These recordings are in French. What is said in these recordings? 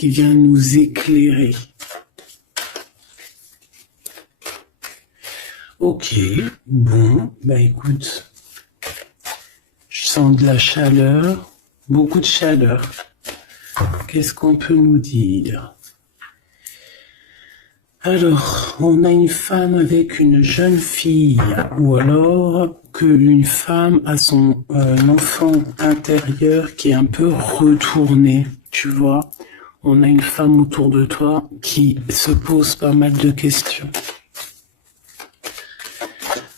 qui vient nous éclairer. Ok, bon, bah écoute, je sens de la chaleur, beaucoup de chaleur. Qu'est-ce qu'on peut nous dire? Alors, on a une femme avec une jeune fille, ou alors qu'une femme a son enfant intérieur qui est un peu retourné, tu vois. On a une femme autour de toi qui se pose pas mal de questions.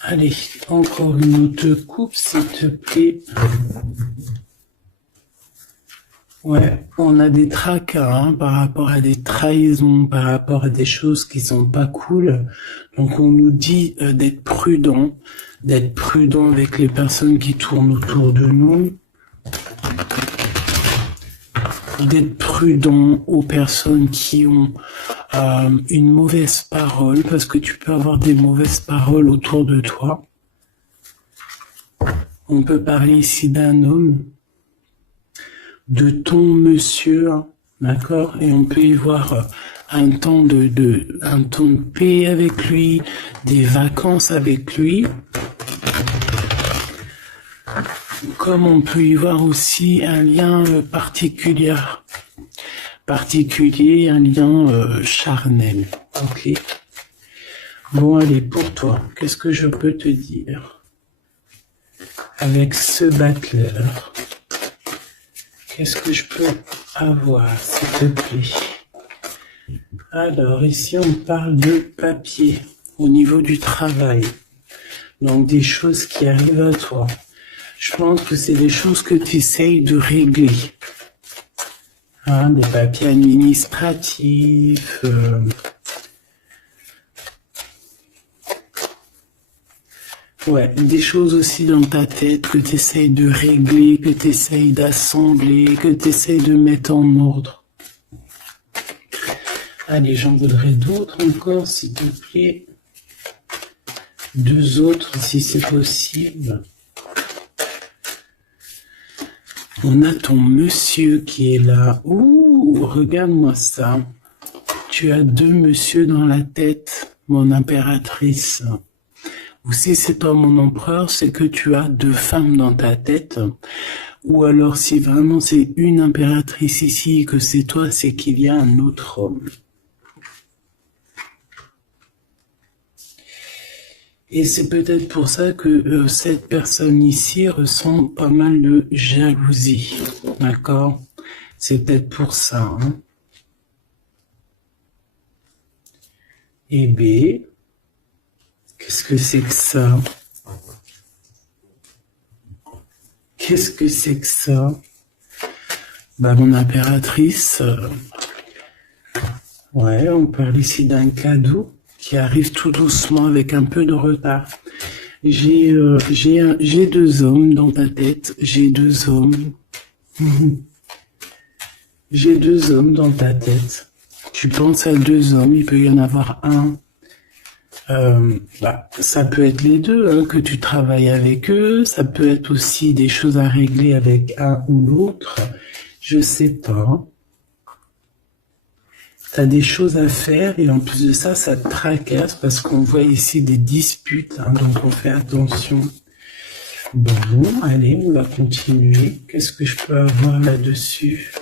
Allez, encore une autre coupe, s'il te plaît. Ouais, on a des tracas hein, par rapport à des trahisons, par rapport à des choses qui sont pas cool. Donc on nous dit d'être prudent avec les personnes qui tournent autour de nous, d'être prudent aux personnes qui ont une mauvaise parole, parce que tu peux avoir des mauvaises paroles autour de toi. On peut parler ici d'un homme, de ton monsieur, hein, d'accord, et on peut y voir un temps de paix avec lui, des vacances avec lui, comme on peut y voir aussi un lien particulier, un lien charnel. Ok. Bon, allez, pour toi, qu'est-ce que je peux te dire avec ce battleur? Qu'est-ce que je peux avoir, s'il te plaît? Alors, ici, on parle de papier au niveau du travail. Donc, des choses qui arrivent à toi. Je pense que c'est des choses que tu essayes de régler. Hein, des papiers administratifs. Ouais, des choses aussi dans ta tête que tu essayes de régler, que tu essayes d'assembler, que tu essayes de mettre en ordre. Allez, j'en voudrais d'autres encore, s'il te plaît. 2 autres, si c'est possible. On a ton monsieur qui est là. Ouh, regarde-moi ça. Tu as 2 monsieur dans la tête, mon impératrice. Ou si c'est pas mon empereur, c'est que tu as 2 femmes dans ta tête. Ou alors si vraiment c'est une impératrice ici et que c'est toi, c'est qu'il y a un autre homme. Et c'est peut-être pour ça que cette personne ici ressent pas mal de jalousie. D'accord? C'est peut-être pour ça. Hein? Et B, qu'est-ce que c'est que ça? Qu'est-ce que c'est que ça? Bah, mon impératrice, ouais, on parle ici d'un cadeau qui arrive tout doucement avec un peu de retard. J'ai 2 hommes dans ta tête, j'ai 2 hommes. J'ai 2 hommes dans ta tête. Tu penses à 2 hommes, il peut y en avoir un. Ça peut être les 2, hein, que tu travailles avec eux. Ça peut être aussi des choses à régler avec un ou l'autre. Je sais pas. T'as des choses à faire et en plus de ça, ça te tracasse parce qu'on voit ici des disputes, hein, donc on fait attention. Bon, allez, on va continuer. Qu'est-ce que je peux avoir là-dessus?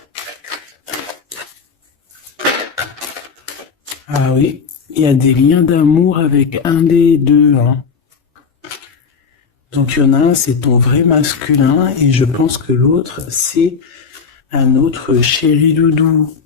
Ah oui, il y a des liens d'amour avec un des 2. Hein. Donc il y en a un, c'est ton vrai masculin et je pense que l'autre, c'est un autre chéri doudou.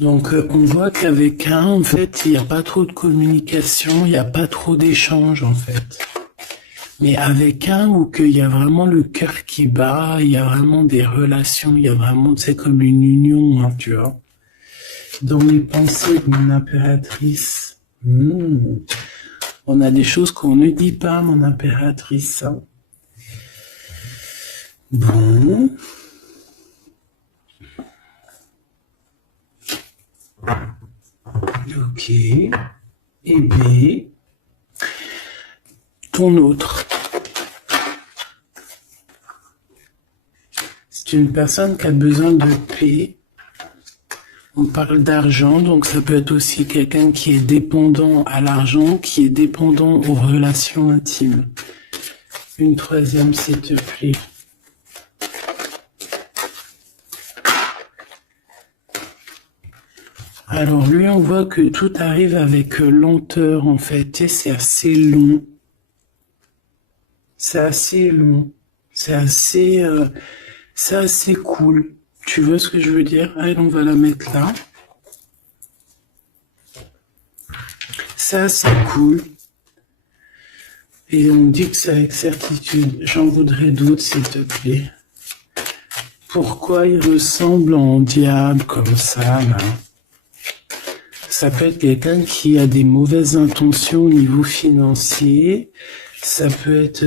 Donc on voit qu'avec un, en fait, il n'y a pas trop de communication, il n'y a pas trop d'échange en fait. Mais avec un où qu'il y a vraiment le cœur qui bat, il y a vraiment des relations, il y a vraiment, c'est comme une union, hein, tu vois. Dans les pensées de mon impératrice, on a des choses qu'on ne dit pas, mon impératrice. Hein. Bon. Ok. Et B. ton autre. C'est une personne qui a besoin de paix. On parle d'argent, donc ça peut être aussi quelqu'un qui est dépendant à l'argent, qui est dépendant aux relations intimes. Une troisième, s'il te plaît. Alors lui, on voit que tout arrive avec lenteur en fait, et c'est assez long. C'est assez long. C'est assez cool. Tu vois ce que je veux dire? Allez, on va la mettre là. C'est assez cool. Et on dit que c'est avec certitude. J'en voudrais d'autres, s'il te plaît. Pourquoi il ressemble en diable comme ça, là? Ça peut être quelqu'un qui a des mauvaises intentions au niveau financier. Ça peut être...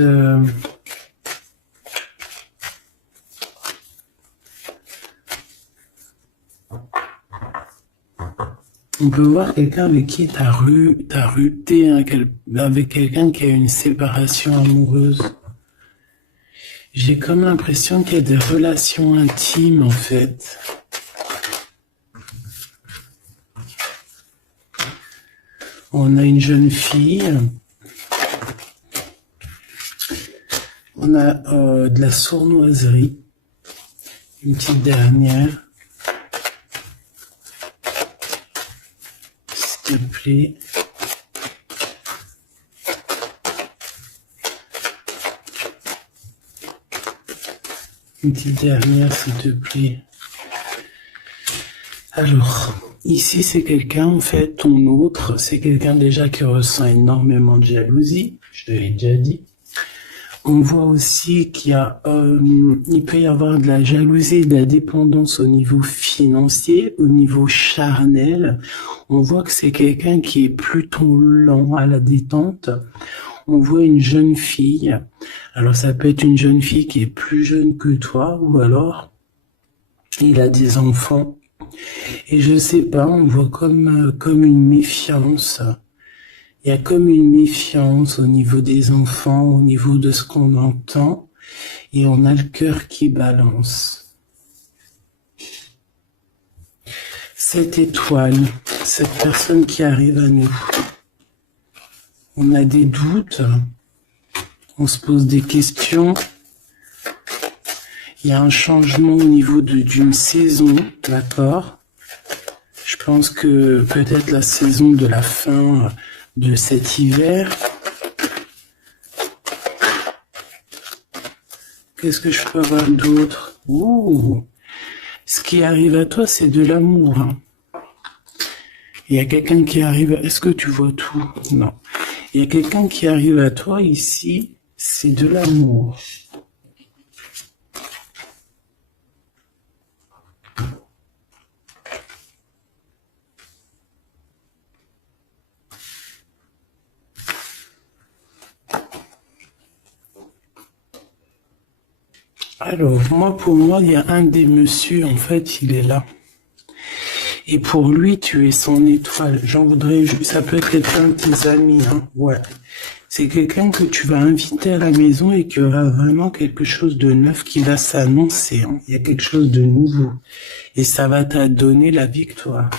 On peut voir quelqu'un avec qui t'as ruté, hein, avec quelqu'un qui a une séparation amoureuse. J'ai comme l'impression qu'il y a des relations intimes, en fait. On a une jeune fille. On a de la sournoiserie. Une petite dernière. S'il te plaît. Une petite dernière, s'il te plaît. Alors, ici, c'est quelqu'un, en fait, ton autre, c'est quelqu'un déjà qui ressent énormément de jalousie. Je te l'ai déjà dit. On voit aussi qu'il y a, il peut y avoir de la jalousie, de la dépendance au niveau financier, au niveau charnel. On voit que c'est quelqu'un qui est plutôt lent à la détente. On voit une jeune fille. Alors ça peut être une jeune fille qui est plus jeune que toi, ou alors il a des enfants. Et je sais pas, on voit comme une méfiance. Il y a comme une méfiance au niveau des enfants, au niveau de ce qu'on entend, et on a le cœur qui balance. Cette étoile, cette personne qui arrive à nous, on a des doutes, on se pose des questions, il y a un changement au niveau d'une saison, d'accord? Je pense que peut-être la saison de la fin de cet hiver. Qu'est-ce que je peux avoir d'autre? Ouh, ce qui arrive à toi, c'est de l'amour. Hein. Il y a quelqu'un qui arrive... Est-ce que tu vois tout? Non. Il y a quelqu'un qui arrive à toi ici, c'est de l'amour. Alors, pour moi, il y a un des messieurs, en fait, il est là. Et pour lui, tu es son étoile. J'en voudrais, ça peut être quelqu'un de tes amis, hein. Ouais. C'est quelqu'un que tu vas inviter à la maison et qui aura vraiment quelque chose de neuf qui va s'annoncer, hein. Il y a quelque chose de nouveau. Et ça va te donner la victoire.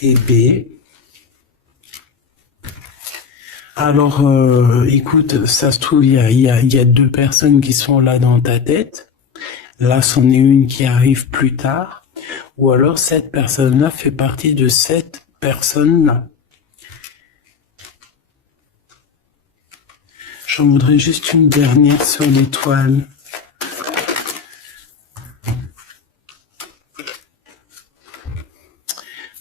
Et B. Alors, écoute, ça se trouve, il y a deux personnes qui sont là dans ta tête. Là, c'en est une qui arrive plus tard. Ou alors, cette personne-là fait partie de cette personne-là. J'en voudrais juste une dernière sur l'étoile.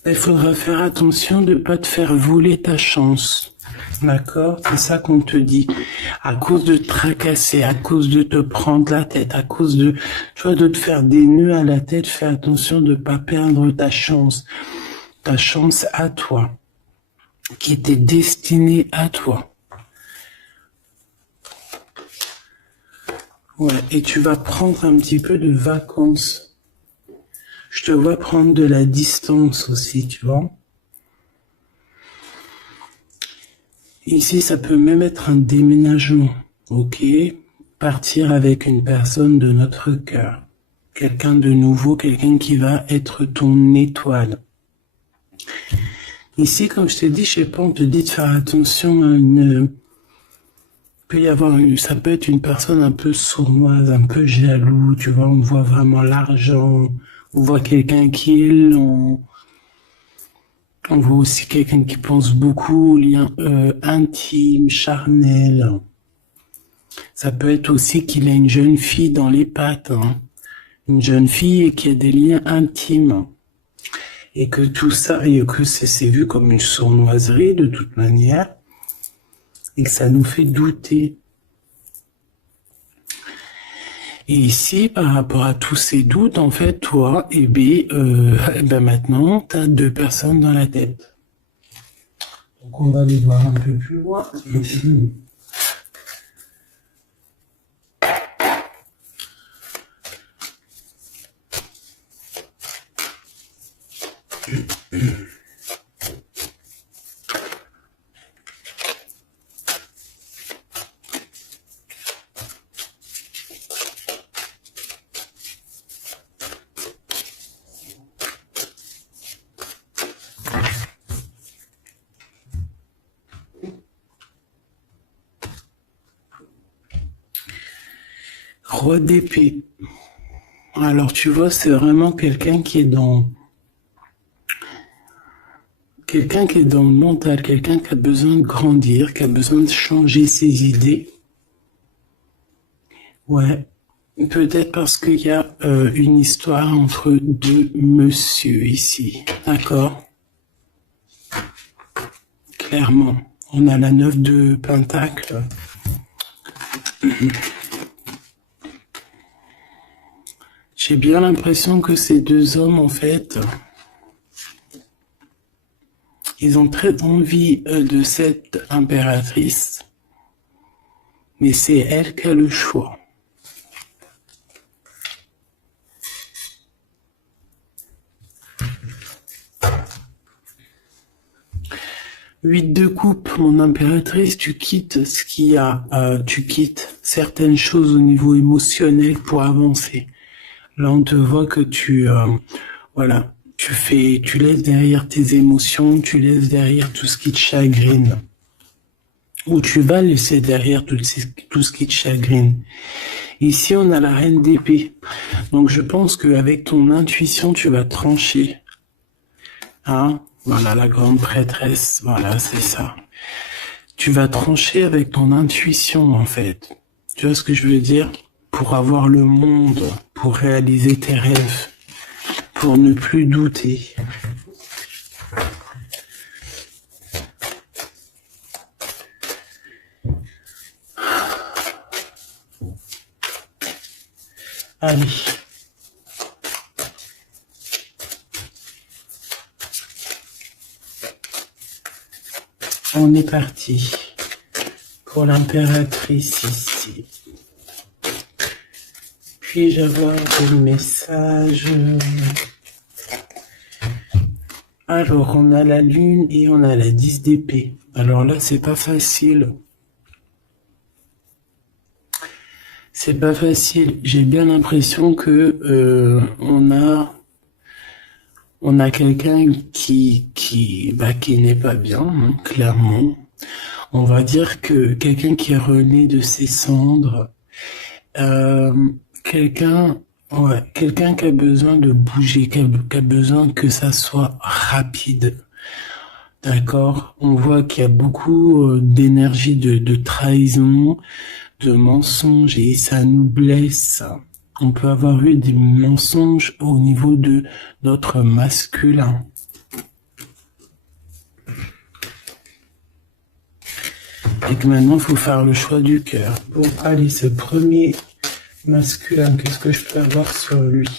Il faudra faire attention de ne pas te faire voler ta chance. D'accord? C'est ça qu'on te dit. À cause de te tracasser, à cause de te prendre la tête, à cause de, tu vois, de te faire des nœuds à la tête, fais attention de ne pas perdre ta chance à toi, qui était destinée à toi. Ouais, et tu vas prendre un petit peu de vacances. Je te vois prendre de la distance aussi, tu vois. Ici, ça peut même être un déménagement, ok? Partir avec une personne de notre cœur. Quelqu'un de nouveau, quelqu'un qui va être ton étoile. Ici, comme je t'ai dit, je sais pas, on te dit de faire attention à peut y avoir ça peut être une personne un peu sournoise, un peu jaloux, tu vois, on voit vraiment l'argent, on voit quelqu'un qui est lent, on voit aussi quelqu'un qui pense beaucoup aux liens intimes, charnels. Ça peut être aussi qu'il a une jeune fille dans les pattes, hein. Une jeune fille et qui a des liens intimes. Et que tout ça, et que c'est vu comme une sournoiserie de toute manière, et que ça nous fait douter. Et ici, par rapport à tous ces doutes, en fait, toi, maintenant, tu as 2 personnes dans la tête. Donc on va les voir un peu plus loin. Roi d'épée. Alors tu vois, c'est vraiment quelqu'un qui est dans le mental, quelqu'un qui a besoin de grandir, qui a besoin de changer ses idées. Ouais, peut-être parce qu'il y a une histoire entre 2 monsieur ici, d'accord? Clairement, on a la 9 de Pentacle. J'ai bien l'impression que ces 2 hommes, en fait, ils ont très envie de cette impératrice, mais c'est elle qui a le choix. Huit de coupe, mon impératrice, tu quittes ce qu'il y a, tu quittes certaines choses au niveau émotionnel pour avancer. Là, on te voit que voilà, tu laisses derrière tes émotions, tu laisses derrière tout ce qui te chagrine. Ou tu vas laisser derrière tout ce qui te chagrine. Ici, on a la reine d'épée. Donc, je pense qu'avec ton intuition, tu vas trancher. Hein? Voilà, la grande prêtresse. Voilà, c'est ça. Tu vas trancher avec ton intuition, en fait. Tu vois ce que je veux dire? Pour avoir le monde, pour réaliser tes rêves, pour ne plus douter. Allez. On est parti pour l'impératrice ici. Puis-je avoir le message? Alors, on a la lune et on a la 10 d'épée. Alors là, c'est pas facile. C'est pas facile. J'ai bien l'impression que on a quelqu'un qui n'est pas bien, hein, clairement. On va dire que quelqu'un qui est rené de ses cendres, quelqu'un qui a besoin de bouger, qui a besoin que ça soit rapide. D'accord? On voit qu'il y a beaucoup d'énergie de trahison, de mensonges, et ça nous blesse. On peut avoir eu des mensonges au niveau de notre masculin. Et que maintenant, il faut faire le choix du cœur. Bon, allez, ce premier masculin, qu'est-ce que je peux avoir sur lui?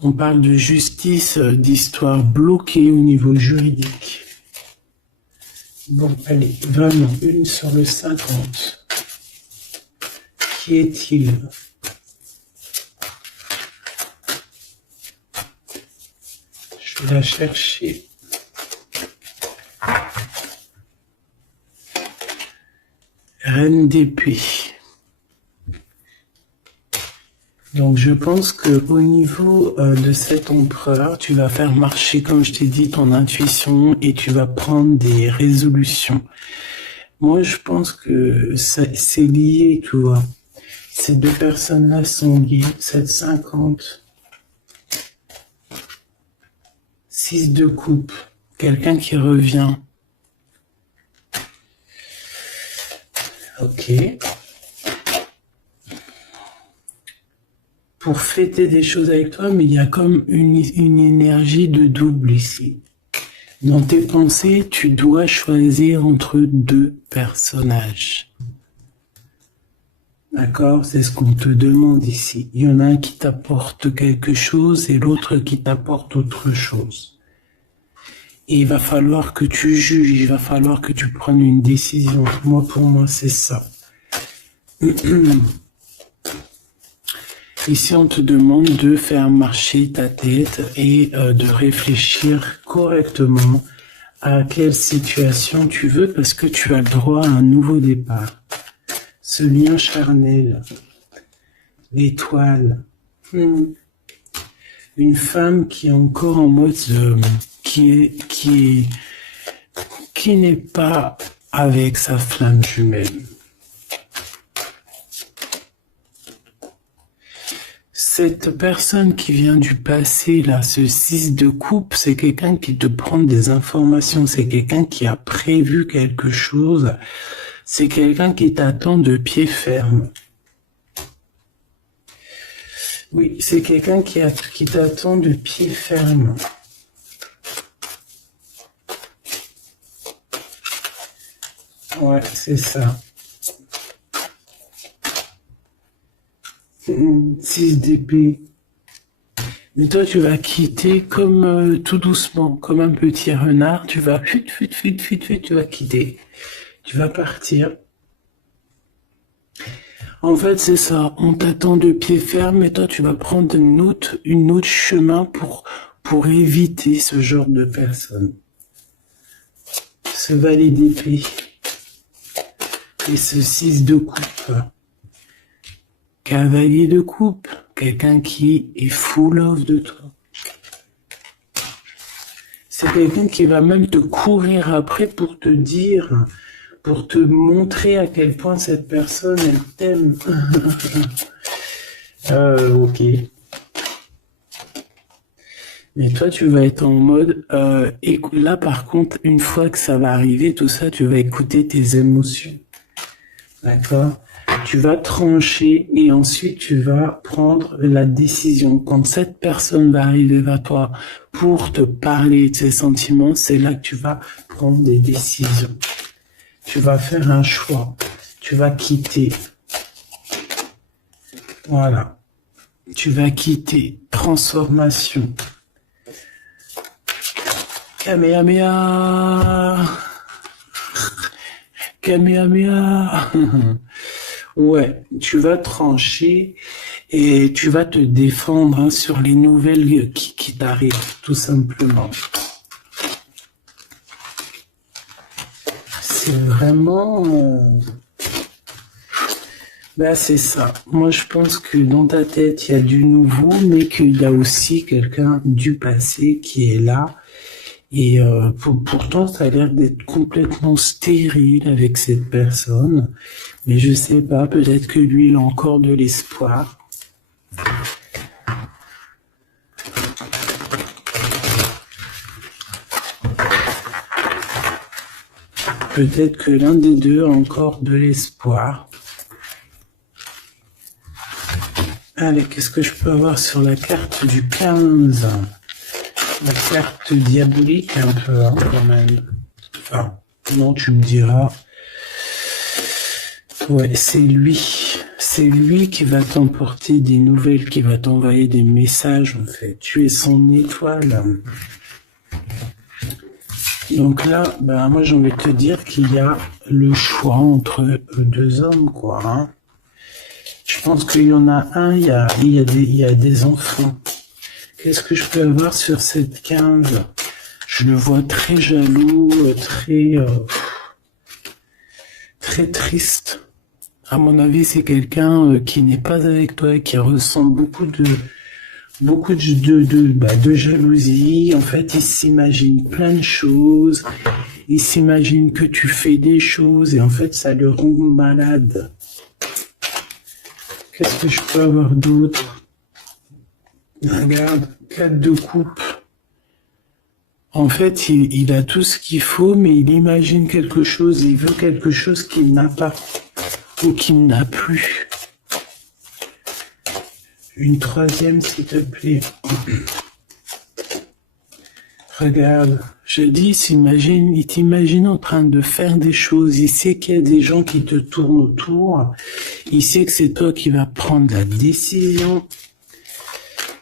On parle de justice, d'histoire bloquée au niveau juridique. Bon, allez, vraiment, une sur le 50. Qui est-il? Je Tu l'as cherché. Reine d'épée. Donc je pense que au niveau de cet empereur, tu vas faire marcher, comme je t'ai dit, ton intuition et tu vas prendre des résolutions. Moi, je pense que c'est lié, tu vois. Ces deux personnes-là sont liées. 7,50. 6 de coupe. Quelqu'un qui revient. Ok. Pour fêter des choses avec toi, mais il y a comme une énergie de double ici. Dans tes pensées, tu dois choisir entre deux personnages. D'accord? C'est ce qu'on te demande ici. Il y en a un qui t'apporte quelque chose et l'autre qui t'apporte autre chose. Et il va falloir que tu juges, il va falloir que tu prennes une décision. Moi, pour moi, c'est ça. Ici, on te demande de faire marcher ta tête et de réfléchir correctement à quelle situation tu veux parce que tu as le droit à un nouveau départ. Ce lien charnel, l'étoile, une femme qui est encore en mode, qui n'est pas avec sa flamme jumelle. Cette personne qui vient du passé, là, ce 6 de coupe, c'est quelqu'un qui te prend des informations, c'est quelqu'un qui a prévu quelque chose, c'est quelqu'un qui t'attend de pied ferme. Oui, c'est quelqu'un qui t'attend de pied ferme. Ouais, c'est ça. 6 d'épée. Mais toi, tu vas quitter comme tout doucement, comme un petit renard. Tu vas tu vas quitter. Tu vas partir. En fait, c'est ça. On t'attend de pied ferme et toi, tu vas prendre une autre chemin pour éviter ce genre de personne. Ce valet d'épée. Et ce 6 de coupe. Cavalier de coupe, quelqu'un qui est full of de toi. C'est quelqu'un qui va même te courir après pour te dire, pour te montrer à quel point cette personne, elle t'aime. Ok. Et toi, tu vas être en mode, et là, par contre, une fois que ça va arriver, tout ça, tu vas écouter tes émotions. D'accord? Tu vas trancher et ensuite tu vas prendre la décision. Quand cette personne va arriver vers toi pour te parler de ses sentiments, c'est là que tu vas prendre des décisions. Tu vas faire un choix. Tu vas quitter. Voilà. Tu vas quitter. Transformation. Kamehameha. Kamehameha. Ouais, tu vas trancher et tu vas te défendre sur les nouvelles qui t'arrivent, tout simplement. C'est vraiment... c'est ça. Moi, je pense que dans ta tête, il y a du nouveau, mais qu'il y a aussi quelqu'un du passé qui est là. Et pourtant, ça a l'air d'être complètement stérile avec cette personne. Mais je sais pas, peut-être que lui, il a encore de l'espoir. Peut-être que l'un des deux a encore de l'espoir. Allez, qu'est-ce que je peux avoir sur la carte du 15 ? La carte diabolique un peu, hein, quand même. Enfin, non, tu me diras. Ouais, c'est lui. C'est lui qui va t'emporter des nouvelles, qui va t'envoyer des messages, en fait. Tu es son étoile. Donc là, moi, j'ai envie de te dire qu'il y a le choix entre deux hommes, quoi, hein. Je pense qu'il y en a un, il y a des enfants. Qu'est-ce que je peux avoir sur cette 15? Je le vois très jaloux, très triste. À mon avis, c'est quelqu'un qui n'est pas avec toi et qui ressent beaucoup de jalousie. En fait, il s'imagine plein de choses. Il s'imagine que tu fais des choses et en fait, ça le rend malade. Qu'est-ce que je peux avoir d'autre? Regarde, 4 de coupe. En fait, il a tout ce qu'il faut, mais il imagine quelque chose, il veut quelque chose qu'il n'a pas ou qu'il n'a plus. Une 3e, s'il te plaît. Regarde, je dis, il t'imagine en train de faire des choses, il sait qu'il y a des gens qui te tournent autour, il sait que c'est toi qui vas prendre la décision,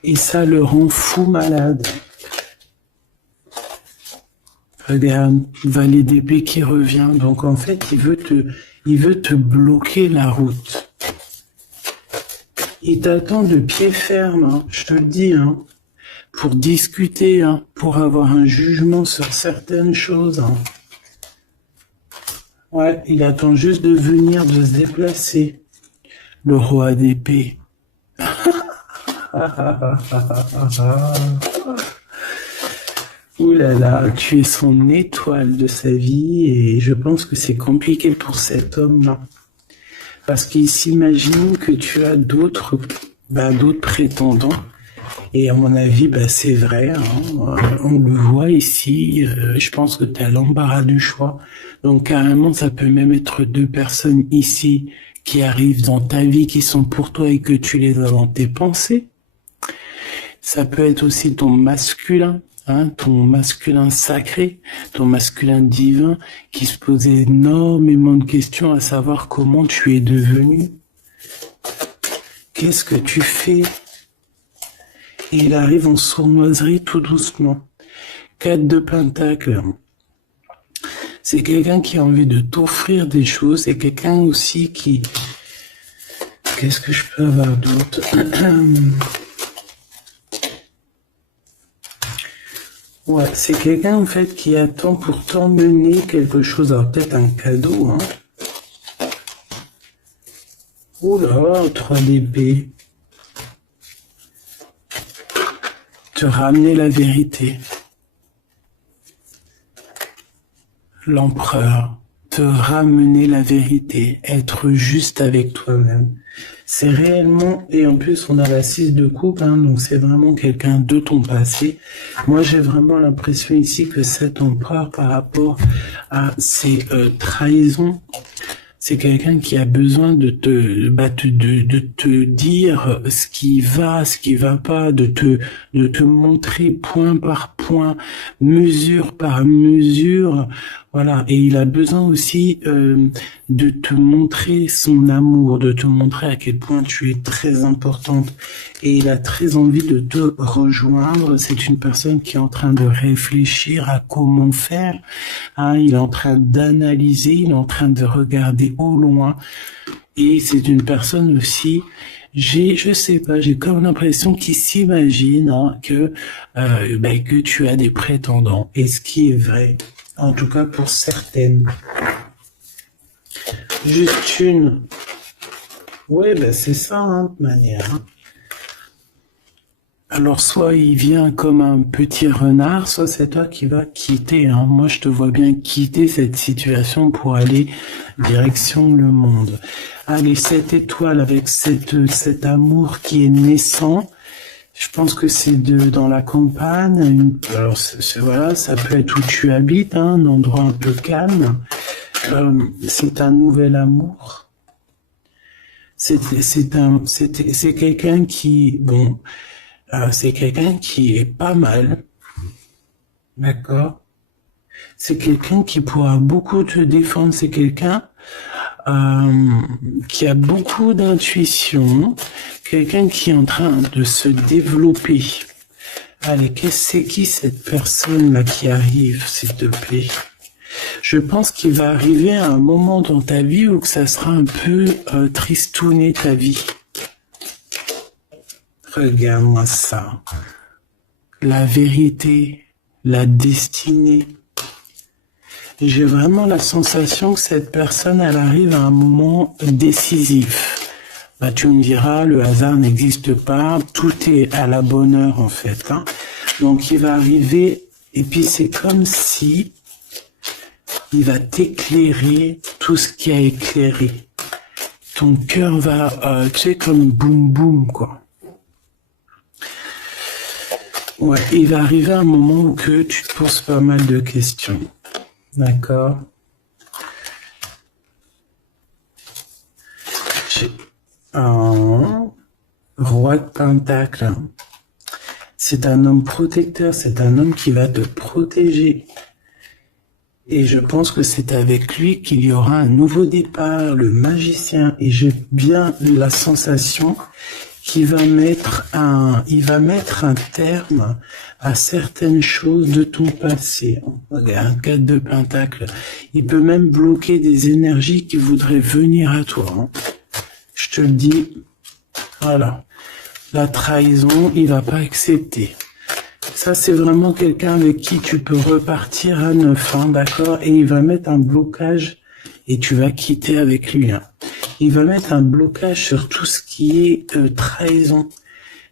et ça le rend fou malade. Regarde, valet d'épée qui revient, donc en fait, il veut te bloquer la route. Il t'attend de pied ferme, hein, je te le dis, hein, pour discuter, hein, pour avoir un jugement sur certaines choses. Hein. Ouais, il attend juste de venir, de se déplacer. Le roi d'épée. Ouh là là, tu es son étoile de sa vie et je pense que c'est compliqué pour cet homme-là. Parce qu'il s'imagine que tu as d'autres prétendants. Et à mon avis, c'est vrai, hein, on le voit ici, je pense que tu as l'embarras du choix. Donc carrément, ça peut même être 2 personnes ici qui arrivent dans ta vie, qui sont pour toi et que tu les as dans tes pensées. Ça peut être aussi ton masculin. Hein, ton masculin sacré, ton masculin divin, qui se pose énormément de questions à savoir comment tu es devenu. Qu'est-ce que tu fais? Et il arrive en sournoiserie tout doucement. 4 de pentacles. C'est quelqu'un qui a envie de t'offrir des choses. C'est quelqu'un aussi qui... Qu'est-ce que je peux avoir d'autre? Ouais, c'est quelqu'un en fait qui attend pour t'emmener quelque chose, alors peut-être un cadeau, hein. Oh là, 3 d'épée. Te ramener la vérité. L'empereur. Te ramener la vérité. Être juste avec toi-même. C'est réellement, et en plus on a la 6 de coupe, hein, donc c'est vraiment quelqu'un de ton passé. Moi j'ai vraiment l'impression ici que cet empereur par rapport à ses trahisons, c'est quelqu'un qui a besoin de te dire ce qui va pas, de te montrer point par point, mesure par mesure, voilà. Et il a besoin aussi de te montrer son amour, de te montrer à quel point tu es très importante. Et il a très envie de te rejoindre. C'est une personne qui est en train de réfléchir à comment faire. Hein, il est en train d'analyser, il est en train de regarder au loin. Et c'est une personne aussi, je sais pas, j'ai comme l'impression qu'il s'imagine que tu as des prétendants. Et ce qui est vrai, en tout cas pour certaines. Juste une. Ouais, c'est ça, hein, de toute manière. Hein. Alors, soit il vient comme un petit renard, soit c'est toi qui vas quitter. Hein. Moi, je te vois bien quitter cette situation pour aller direction le monde. Allez, 7 étoiles avec cet amour qui est naissant. Je pense que c'est dans la campagne. Alors, voilà, ça peut être où tu habites, hein, un endroit un peu calme. C'est un nouvel amour. C'est quelqu'un qui, c'est quelqu'un qui est pas mal, d'accord? C'est quelqu'un qui pourra beaucoup te défendre, c'est quelqu'un qui a beaucoup d'intuition, quelqu'un qui est en train de se développer. Allez, c'est qui cette personne-là qui arrive, s'il te plaît? Je pense qu'il va arriver à un moment dans ta vie où que ça sera un peu tristouné ta vie. Regarde-moi ça. la vérité, la destinée. J'ai vraiment la sensation que cette personne, elle arrive à un moment décisif. Bah, tu me diras, le hasard n'existe pas, tout est à la bonne heure en fait. Hein. Donc il va arriver, et puis c'est comme si il va t'éclairer tout ce qui a éclairé. Ton cœur va, tu sais, comme boum boum quoi. Ouais, il va arriver un moment où que tu te poses pas mal de questions. D'accord. J'ai un roi de pentacle. C'est un homme protecteur, c'est un homme qui va te protéger. Et je pense que c'est avec lui qu'il y aura un nouveau départ, le magicien. Et j'ai bien la sensation qu'il va mettre un terme à certaines choses de ton passé. Regarde, un 4 de pentacle. Il peut même bloquer des énergies qui voudraient venir à toi. Hein. Je te le dis, voilà. La trahison, il va pas accepter. Ça, c'est vraiment quelqu'un avec qui tu peux repartir à 9, hein, d'accord? Et il va mettre un blocage et tu vas quitter avec lui. Hein. Il va mettre un blocage sur tout ce qui est trahison.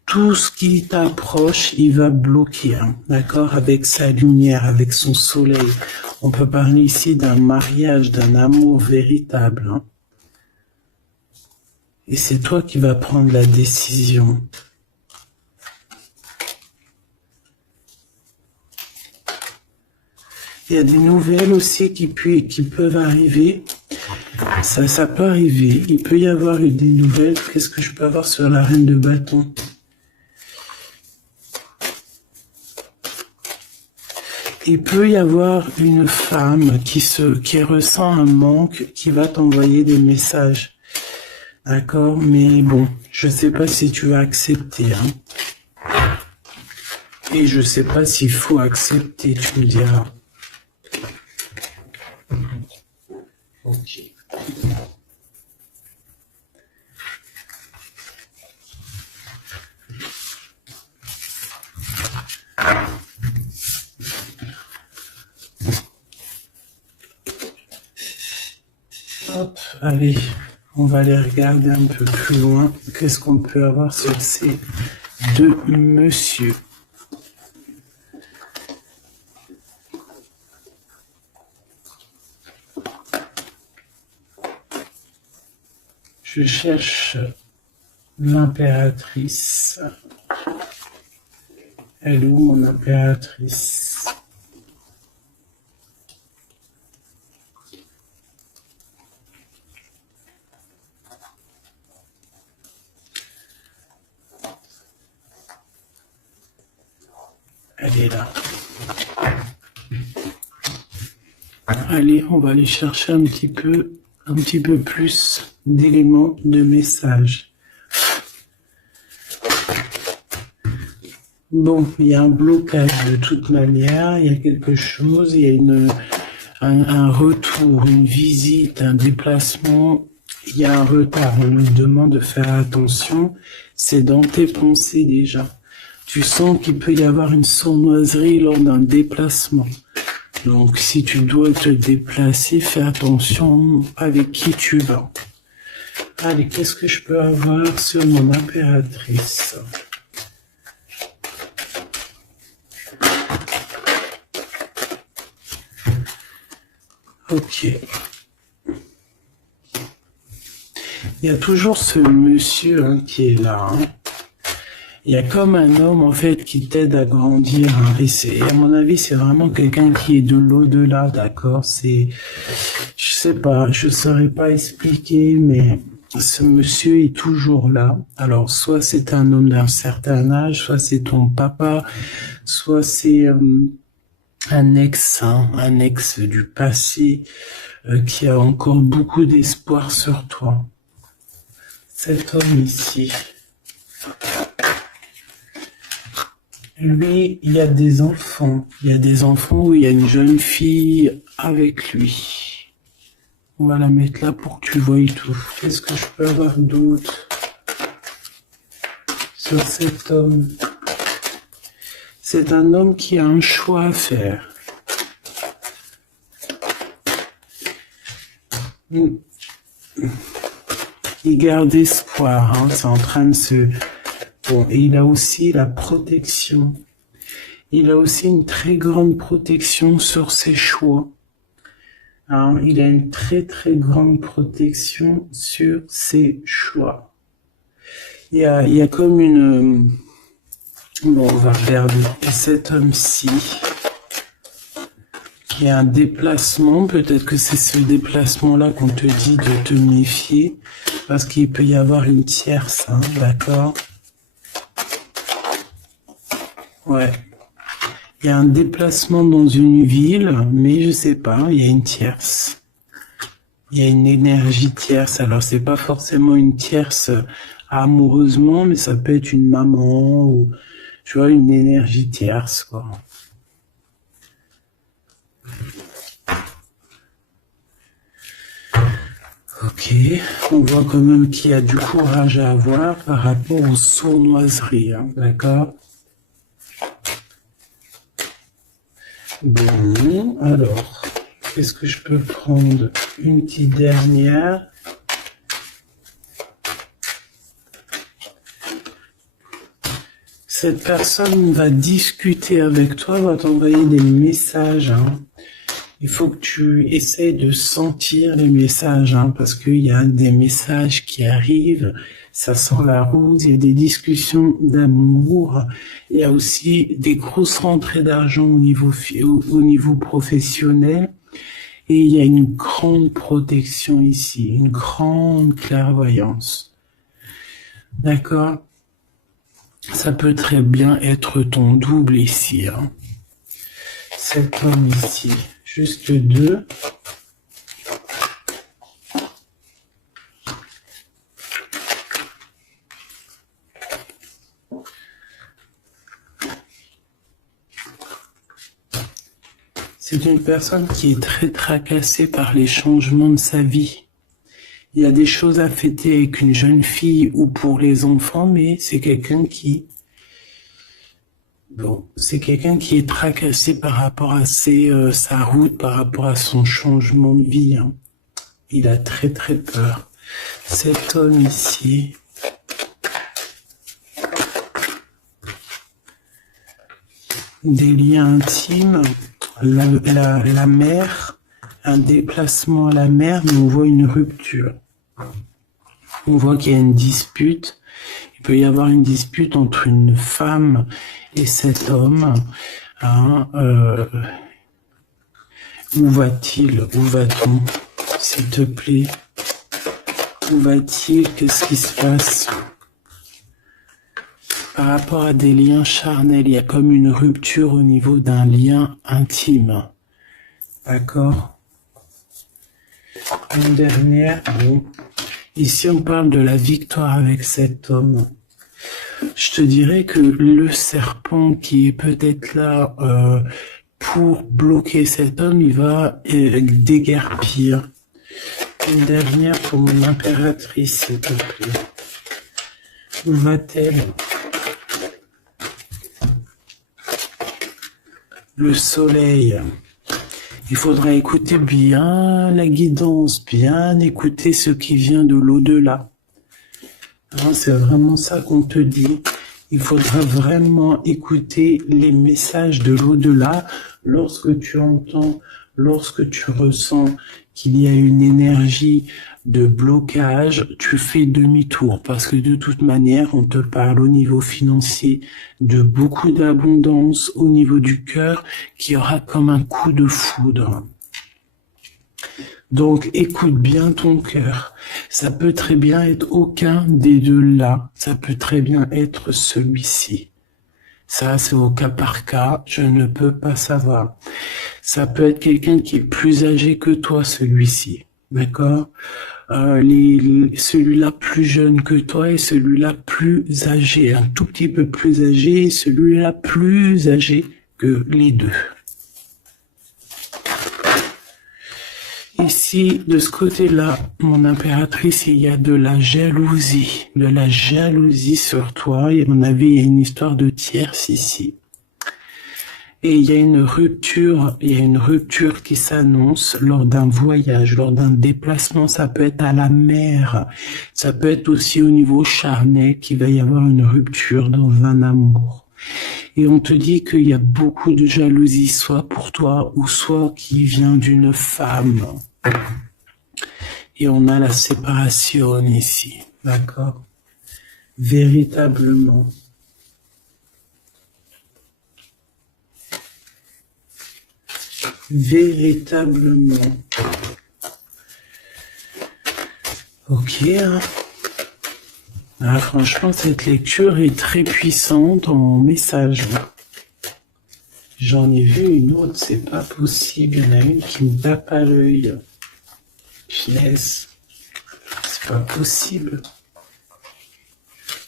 Tout ce qui t'approche, il va bloquer, hein, d'accord? Avec sa lumière, avec son soleil. On peut parler ici d'un mariage, d'un amour véritable. Hein. Et c'est toi qui vas prendre la décision. Il y a des nouvelles aussi qui peuvent arriver. Ça peut arriver. Il peut y avoir des nouvelles. Qu'est-ce que je peux avoir sur la reine de bâton? Il peut y avoir une femme qui ressent un manque, qui va t'envoyer des messages. D'accord? Mais bon, je sais pas si tu vas accepter. Hein. Et je sais pas s'il faut accepter, tu me diras. Ok. Hop, allez, on va aller regarder un peu plus loin. Qu'est-ce qu'on peut avoir sur ces deux messieurs? Je cherche l'impératrice. Elle est où, mon impératrice? Elle est là. Allez, on va aller chercher un petit peu plus d'éléments de message. Bon, il y a un blocage de toute manière, il y a quelque chose, il y a un retour, une visite, un déplacement, il y a un retard, on nous demande de faire attention, c'est dans tes pensées déjà. Tu sens qu'il peut y avoir une sournoiserie lors d'un déplacement. Donc, si tu dois te déplacer, fais attention avec qui tu vas. Allez, qu'est-ce que je peux avoir sur mon impératrice? Ok. Il y a toujours ce monsieur hein, qui est là. Hein. Il y a comme un homme en fait qui t'aide à grandir. Hein, et à mon avis, c'est vraiment quelqu'un qui est de l'au-delà, d'accord? Je sais pas, je saurais pas expliquer, mais ce monsieur est toujours là. Alors, soit c'est un homme d'un certain âge, soit c'est ton papa, soit c'est un ex du passé qui a encore beaucoup d'espoir sur toi. Cet homme ici. Lui, il y a des enfants. Il y a des enfants où il y a une jeune fille avec lui. On va la mettre là pour que tu voies tout. Qu'est-ce que je peux avoir d'autre sur cet homme? C'est un homme qui a un choix à faire. Il garde espoir, hein, c'est en train de se... Bon, et il a aussi la protection. Il a aussi une très grande protection sur ses choix. Hein, il a une très très grande protection sur ses choix. Il y a comme une... Bon, on va regarder. Et cet homme-ci, il y a un déplacement. Peut-être que c'est ce déplacement-là qu'on te dit de te méfier. Parce qu'il peut y avoir une tierce, hein, d'accord? Ouais. Il y a un déplacement dans une ville, mais je sais pas, il y a une tierce. Il y a une énergie tierce. Alors, c'est pas forcément une tierce amoureusement, mais ça peut être une maman ou, tu vois, une énergie tierce, quoi. Ok, on voit quand même qu'il y a du courage à avoir par rapport aux sournoiseries, hein, d'accord? Bon, alors, est-ce que je peux prendre une petite dernière? Cette personne va discuter avec toi, va t'envoyer des messages. Hein. Il faut que tu essaies de sentir les messages, hein, parce qu'il y a des messages qui arrivent, ça sent la rose, il y a des discussions d'amour, il y a aussi des grosses rentrées d'argent au niveau professionnel, et il y a une grande protection ici, une grande clairvoyance. D'accord? Ça peut très bien être ton double ici. Hein. Cet homme ici, juste deux. C'est une personne qui est très tracassée par les changements de sa vie. Il y a des choses à fêter avec une jeune fille ou pour les enfants, mais c'est quelqu'un qui... Bon, c'est quelqu'un qui est tracassé par rapport à sa route, par rapport à son changement de vie. Hein. Il a très très peur. Cet homme ici... Des liens intimes, la mer, un déplacement à la mer, mais on voit une rupture. On voit qu'il y a une dispute. Il peut y avoir une dispute entre une femme et cet homme. Hein, où va-t-il? Où va-t-on? S'il te plaît. Où va-t-il? Qu'est-ce qui se passe? Par rapport à des liens charnels, il y a comme une rupture au niveau d'un lien intime. D'accord? Une dernière. Bon. Ici, on parle de la victoire avec cet homme. Je te dirais que le serpent qui est peut-être là pour bloquer cet homme, il va déguerpir. Une dernière pour mon impératrice, s'il te plaît. Où va-t-elle? Le soleil. Il faudra écouter bien la guidance, bien écouter ce qui vient de l'au-delà. Hein, c'est vraiment ça qu'on te dit. Il faudra vraiment écouter les messages de l'au-delà lorsque tu entends, lorsque tu ressens qu'il y a une énergie de blocage, tu fais demi-tour parce que de toute manière, on te parle au niveau financier de beaucoup d'abondance, au niveau du cœur, qui aura comme un coup de foudre. Donc, écoute bien ton cœur. Ça peut très bien être aucun des deux là. Ça peut très bien être celui-ci. Ça, c'est au cas par cas. Je ne peux pas savoir. Ça peut être quelqu'un qui est plus âgé que toi, celui-ci. D'accord? Celui-là plus jeune que toi et celui-là plus âgé. Un tout petit peu plus âgé et celui-là plus âgé que les deux. Ici, de ce côté-là, mon impératrice, il y a de la jalousie sur toi. Et à mon avis, il y a une histoire de tierce ici. Et il y a une rupture qui s'annonce lors d'un voyage, lors d'un déplacement. Ça peut être à la mer, ça peut être aussi au niveau charnel qu'il va y avoir une rupture dans un amour. Et on te dit qu'il y a beaucoup de jalousie, soit pour toi ou soit qui vient d'une femme. Et on a la séparation ici, d'accord? Véritablement. Véritablement. Ok. Hein. Ah, franchement, cette lecture est très puissante en message. J'en ai vu une autre, c'est pas possible. Il y en a une qui me tape à l'œil. Finesse. C'est pas possible.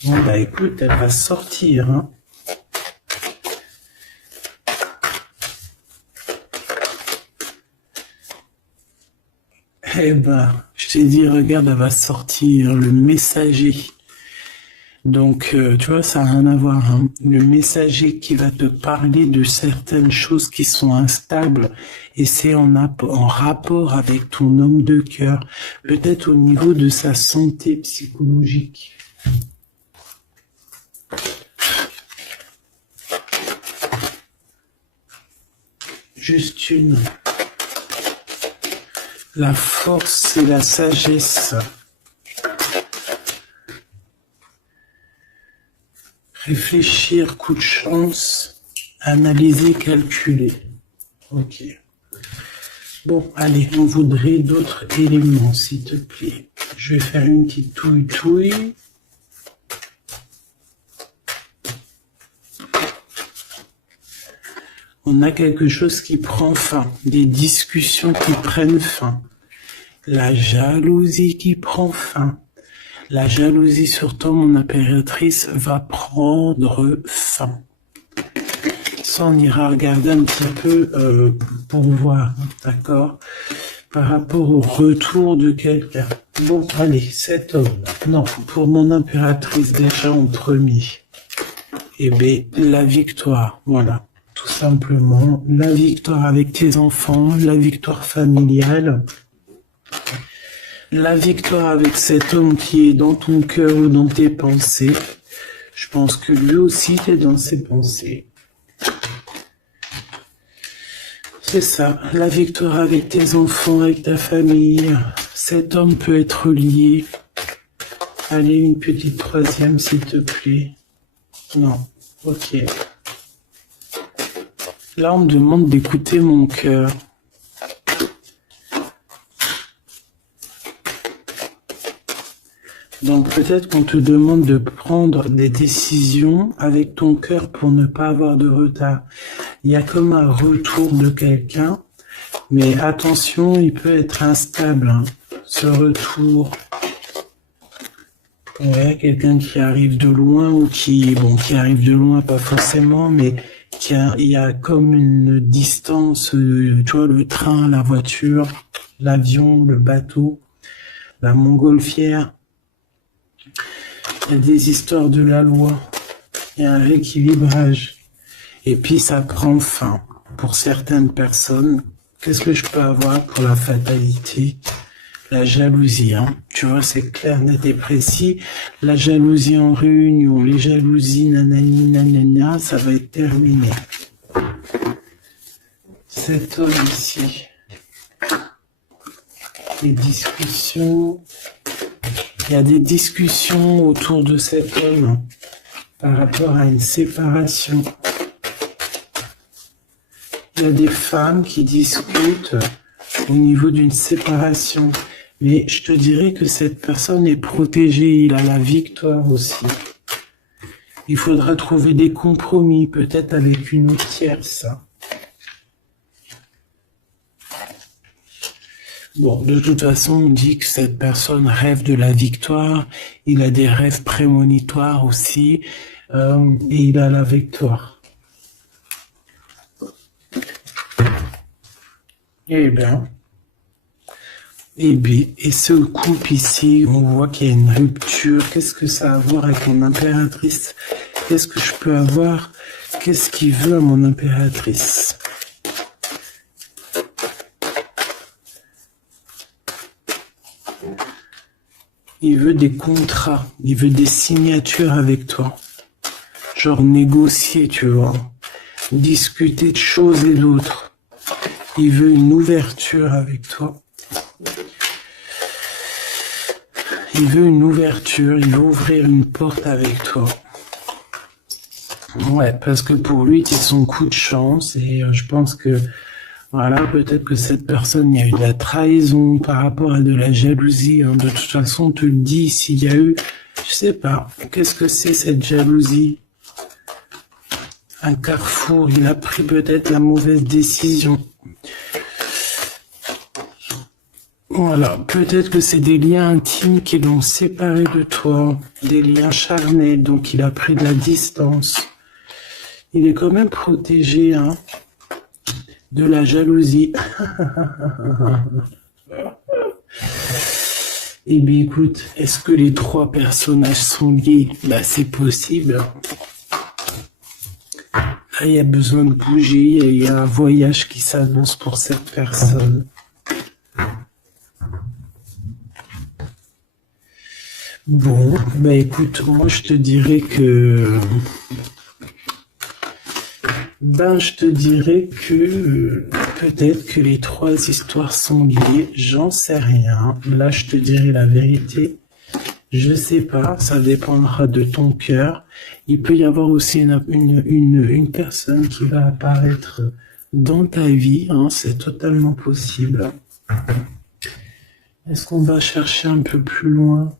Bon, bah écoute, elle va sortir. Hein. Eh ben, je t'ai dit, regarde, elle va sortir, le messager. Donc, tu vois, ça n'a rien à voir. Hein. Le messager qui va te parler de certaines choses qui sont instables, et c'est en rapport avec ton homme de cœur, peut-être au niveau de sa santé psychologique. Juste une. La force et la sagesse. Réfléchir, coup de chance, analyser, calculer. Ok. Bon, allez, on voudrait d'autres éléments, s'il te plaît. Je vais faire une petite touille-touille. On a quelque chose qui prend fin, des discussions qui prennent fin. La jalousie qui prend fin. La jalousie sur toi, mon impératrice, va prendre fin. Ça, on ira regarder un petit peu pour voir, d'accord, par rapport au retour de quelqu'un. Bon, allez, cet homme, non, pour mon impératrice, déjà entremis. Eh bien, la victoire, voilà, tout simplement. La victoire avec tes enfants, la victoire familiale. La victoire avec cet homme qui est dans ton cœur ou dans tes pensées. Je pense que lui aussi est dans ses pensées. C'est ça, la victoire avec tes enfants, avec ta famille. Cet homme peut être lié. Allez, une petite troisième, s'il te plaît. Non, ok. Là, on me demande d'écouter mon cœur. Donc peut-être qu'on te demande de prendre des décisions avec ton cœur pour ne pas avoir de retard. Il y a comme un retour de quelqu'un, mais attention, il peut être instable, hein, ce retour. Ouais, quelqu'un qui arrive de loin ou qui arrive de loin, pas forcément, mais il y a comme une distance, tu vois, le train, la voiture, l'avion, le bateau, la montgolfière. Il y a des histoires de la loi, il y a un rééquilibrage, et puis ça prend fin. Pour certaines personnes, qu'est-ce que je peux avoir pour la fatalité? La jalousie, hein. Tu vois, c'est clair, net et précis. La jalousie en réunion, les jalousies, nanani, nanana, ça va être terminé. Cet homme ici, les discussions... Il y a des discussions autour de cet homme par rapport à une séparation. Il y a des femmes qui discutent au niveau d'une séparation. Mais je te dirais que cette personne est protégée, il a la victoire aussi. Il faudra trouver des compromis, peut-être avec une autre tierce. Bon, de toute façon, on dit que cette personne rêve de la victoire, il a des rêves prémonitoires aussi, et il a la victoire. Eh bien, et ce couple ici, on voit qu'il y a une rupture. Qu'est-ce que ça a à voir avec mon impératrice? Qu'est-ce que je peux avoir Qu'est-ce qu'il veut à mon impératrice? Il veut des contrats, il veut des signatures avec toi. Genre négocier, tu vois. Discuter de choses et d'autres. Il veut une ouverture avec toi. Il veut une ouverture, il veut ouvrir une porte avec toi. Ouais, parce que pour lui, c'est son coup de chance et je pense que, voilà, peut-être que cette personne, il y a eu de la trahison par rapport à de la jalousie. Hein. De toute façon, on te le dit, s'il y a eu, je sais pas, qu'est-ce que c'est cette jalousie? Un carrefour, il a pris peut-être la mauvaise décision. Voilà, peut-être que c'est des liens intimes qui l'ont séparé de toi, des liens charnels, donc il a pris de la distance. Il est quand même protégé, hein, de la jalousie. Eh bien écoute, est-ce que les trois personnages sont liés? Bah c'est possible. Là, il y a besoin de bouger, il y a un voyage qui s'annonce pour cette personne. Bon, bah écoute, moi je te dirais que... peut-être que les trois histoires sont liées, j'en sais rien. Là, je te dirai la vérité. Je sais pas, ça dépendra de ton cœur. Il peut y avoir aussi une personne qui va apparaître dans ta vie, hein, c'est totalement possible. Est-ce qu'on va chercher un peu plus loin?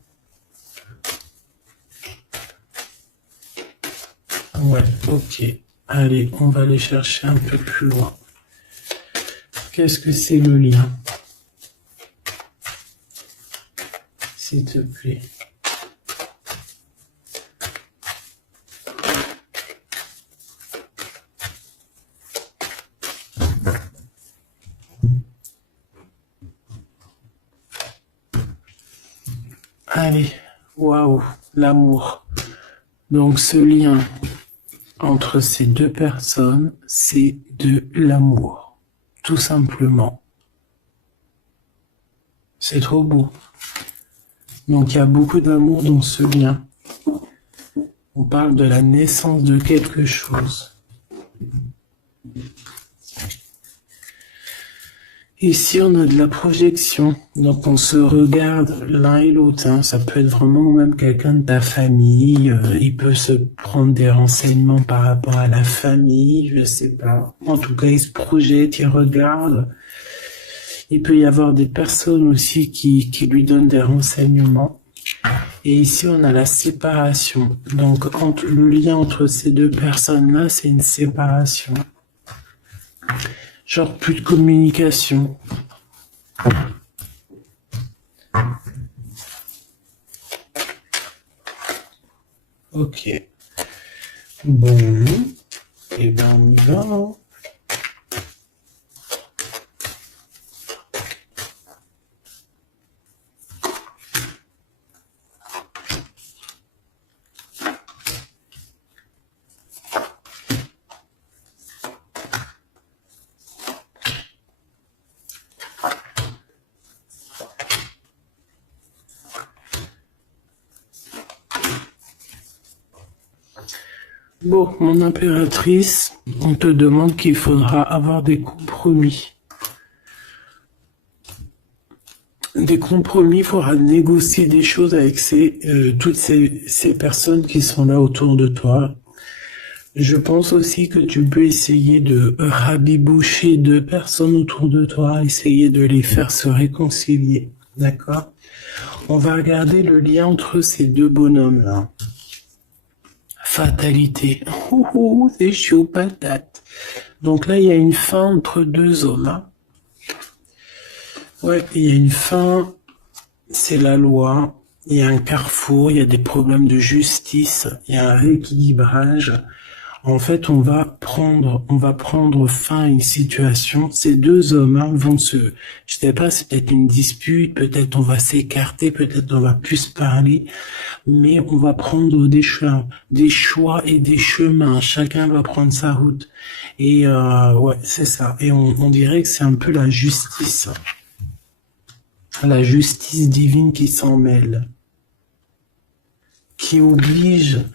Ouais, ok. Allez, on va aller chercher un peu plus loin. Qu'est-ce que c'est le lien? S'il te plaît. Allez, waouh, l'amour. Donc ce lien entre ces deux personnes, c'est de l'amour, tout simplement. C'est trop beau. Donc il y a beaucoup d'amour dans ce lien. On parle de la naissance de quelque chose. Ici, on a de la projection, donc on se regarde l'un et l'autre. Hein. Ça peut être vraiment même quelqu'un de ta famille. Il peut se prendre des renseignements par rapport à la famille, je sais pas. En tout cas, il se projette, il regarde. Il peut y avoir des personnes aussi qui lui donnent des renseignements. Et ici, on a la séparation. Donc, le lien entre ces deux personnes-là, c'est une séparation. Genre plus de communication. Ok. Bon. Et ben on y va. Hein. Bon, mon impératrice, on te demande qu'il faudra avoir des compromis. Des compromis, il faudra négocier des choses avec toutes ces personnes qui sont là autour de toi. Je pense aussi que tu peux essayer de rabiboucher deux personnes autour de toi, essayer de les faire se réconcilier. D'accord? On va regarder le lien entre ces deux bonhommes-là. Fatalité. C'est chaud patate. Donc là, il y a une fin entre deux hommes. Hein. Ouais, il y a une fin, c'est la loi. Il y a un carrefour, il y a des problèmes de justice, il y a un rééquilibrage. En fait, on va prendre fin à une situation. Ces deux hommes vont je sais pas, c'est peut-être une dispute, peut-être on va s'écarter, peut-être on va plus se parler, mais on va prendre des choix et des chemins. Chacun va prendre sa route. Et ouais, c'est ça. Et on dirait que c'est un peu la justice divine qui s'en mêle, qui oblige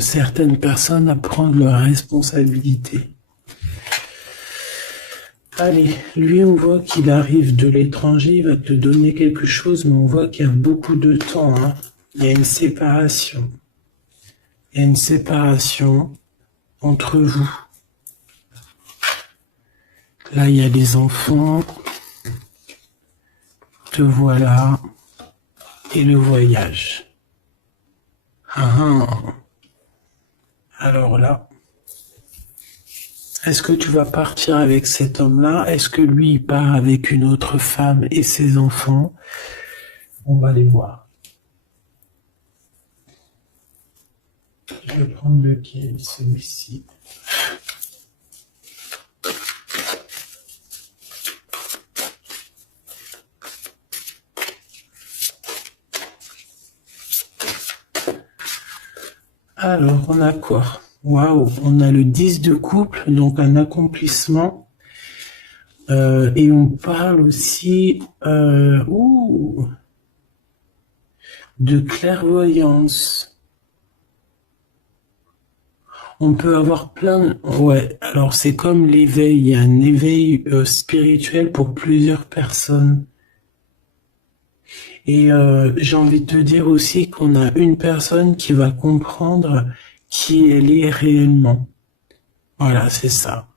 certaines personnes à prendre leurs responsabilités. Allez, lui, on voit qu'il arrive de l'étranger, il va te donner quelque chose, mais on voit qu'il y a beaucoup de temps. Il y a une séparation. Il y a une séparation entre vous. Là, il y a les enfants. Te voilà. Et le voyage. Alors là, est-ce que tu vas partir avec cet homme-là? Est-ce que lui, il part avec une autre femme et ses enfants? On va les voir. Je vais prendre lequel, celui-ci. Alors, on a quoi? Waouh, on a le 10 de couple, donc un accomplissement. Et on parle aussi de clairvoyance. On peut avoir plein... Ouais, alors c'est comme l'éveil, il y a un éveil spirituel pour plusieurs personnes. Et j'ai envie de te dire aussi qu'on a une personne qui va comprendre qui elle est réellement. Voilà, c'est ça.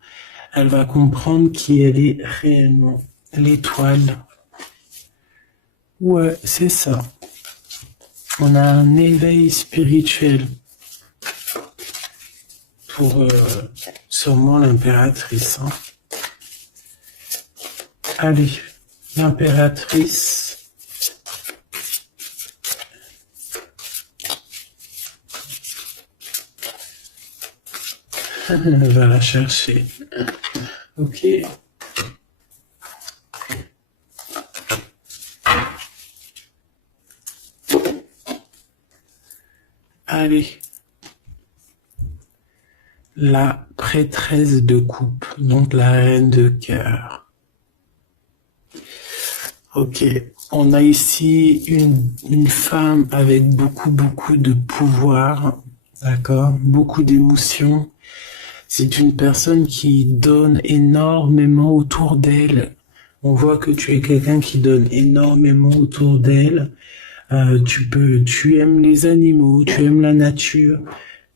Elle va comprendre qui elle est réellement. L'étoile. Ouais, c'est ça. On a un éveil spirituel pour sûrement l'impératrice. Allez, l'impératrice. Elle va la chercher. Ok. Allez. La prêtresse de coupe, donc la reine de cœur. Ok. On a ici une femme avec beaucoup de pouvoir. D'accord? Beaucoup d'émotions. C'est une personne qui donne énormément autour d'elle. On voit que tu es quelqu'un qui donne énormément autour d'elle. Tu aimes les animaux, tu aimes la nature,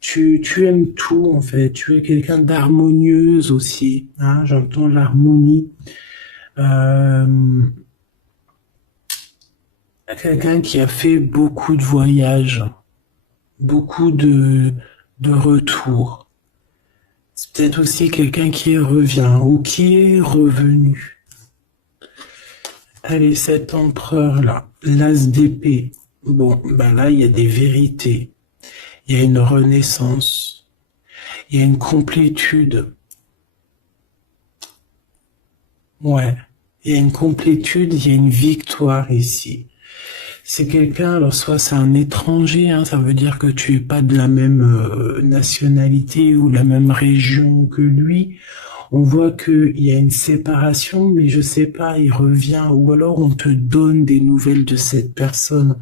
tu aimes tout en fait. Tu es quelqu'un d'harmonieuse aussi. J'entends l'harmonie. Quelqu'un qui a fait beaucoup de voyages, beaucoup de retours. C'est peut-être aussi quelqu'un qui revient ou qui est revenu. Allez, cet empereur-là, l'as d'épée. Bon, ben là, il y a des vérités. Il y a une renaissance. Il y a une complétude. Ouais, il y a une complétude, il y a une victoire ici. C'est quelqu'un, alors soit c'est un étranger, ça veut dire que tu es pas de la même nationalité ou la même région que lui. On voit qu'il y a une séparation, mais je sais pas, il revient, ou alors on te donne des nouvelles de cette personne.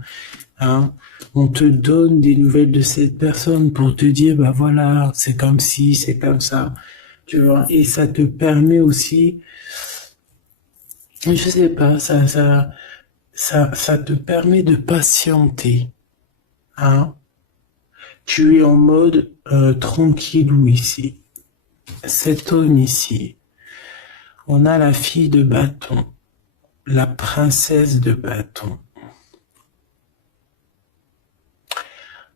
On te donne des nouvelles de cette personne pour te dire, bah voilà, c'est comme ci, c'est comme ça. Tu vois, et ça te permet aussi, je sais pas, ça te permet de patienter. Tu es en mode tranquillou ici. Cet homme ici. On a la fille de bâton. La princesse de bâton.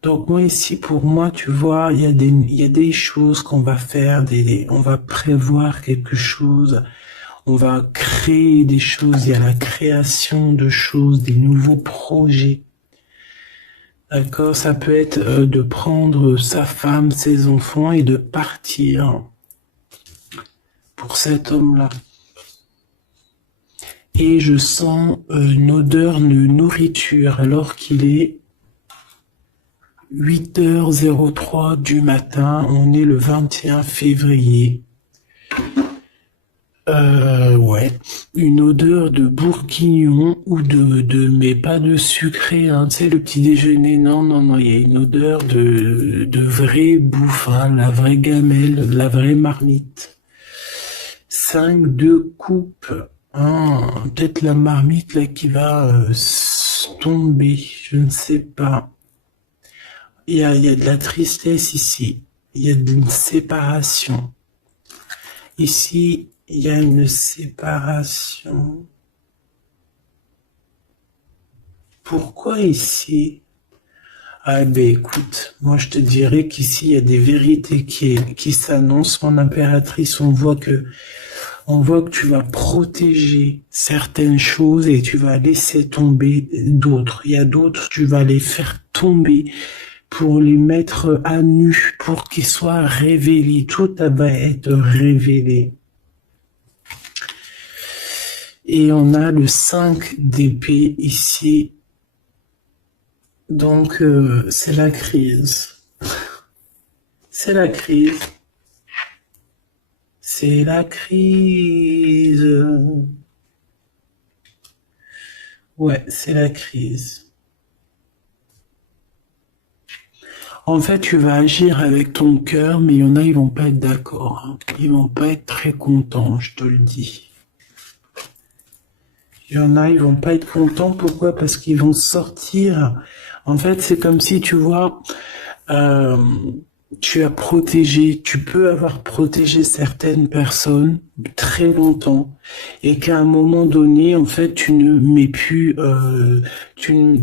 Donc moi ici, pour moi, tu vois, il y a des choses qu'on va faire, on va prévoir quelque chose. On va créer des choses, il y a la création de choses, des nouveaux projets. D'accord, ça peut être de prendre sa femme, ses enfants et de partir pour cet homme-là. Et je sens une odeur de nourriture alors qu'il est 8h03 du matin. On est le 21 février. Ouais, une odeur de bourguignon ou mais pas de sucré, hein, tu sais, le petit déjeuner, non, il y a une odeur de vraie bouffe, hein, la vraie gamelle, la vraie marmite. 5 de coupe, hein, peut-être la marmite là qui va tomber, je ne sais pas. Il y a de la tristesse ici, il y a une séparation. Ici, il y a une séparation. Pourquoi ici? Ah ben écoute, moi je te dirais qu'ici il y a des vérités qui s'annoncent. Mon impératrice, on voit que tu vas protéger certaines choses et tu vas laisser tomber d'autres. Il y a d'autres, tu vas les faire tomber pour les mettre à nu, pour qu'ils soient révélés. Tout va être révélé. Et on a le 5 d'épée ici. Donc, c'est la crise. C'est la crise. C'est la crise. Ouais, c'est la crise. En fait, tu vas agir avec ton cœur, mais il y en a, ils vont pas être d'accord. Hein. Ils vont pas être très contents, je te le dis. Il y en a, ils vont pas être contents. Pourquoi? Parce qu'ils vont sortir. En fait, c'est comme si, tu vois, tu peux avoir protégé certaines personnes très longtemps et qu'à un moment donné, en fait, tu ne mets plus, tu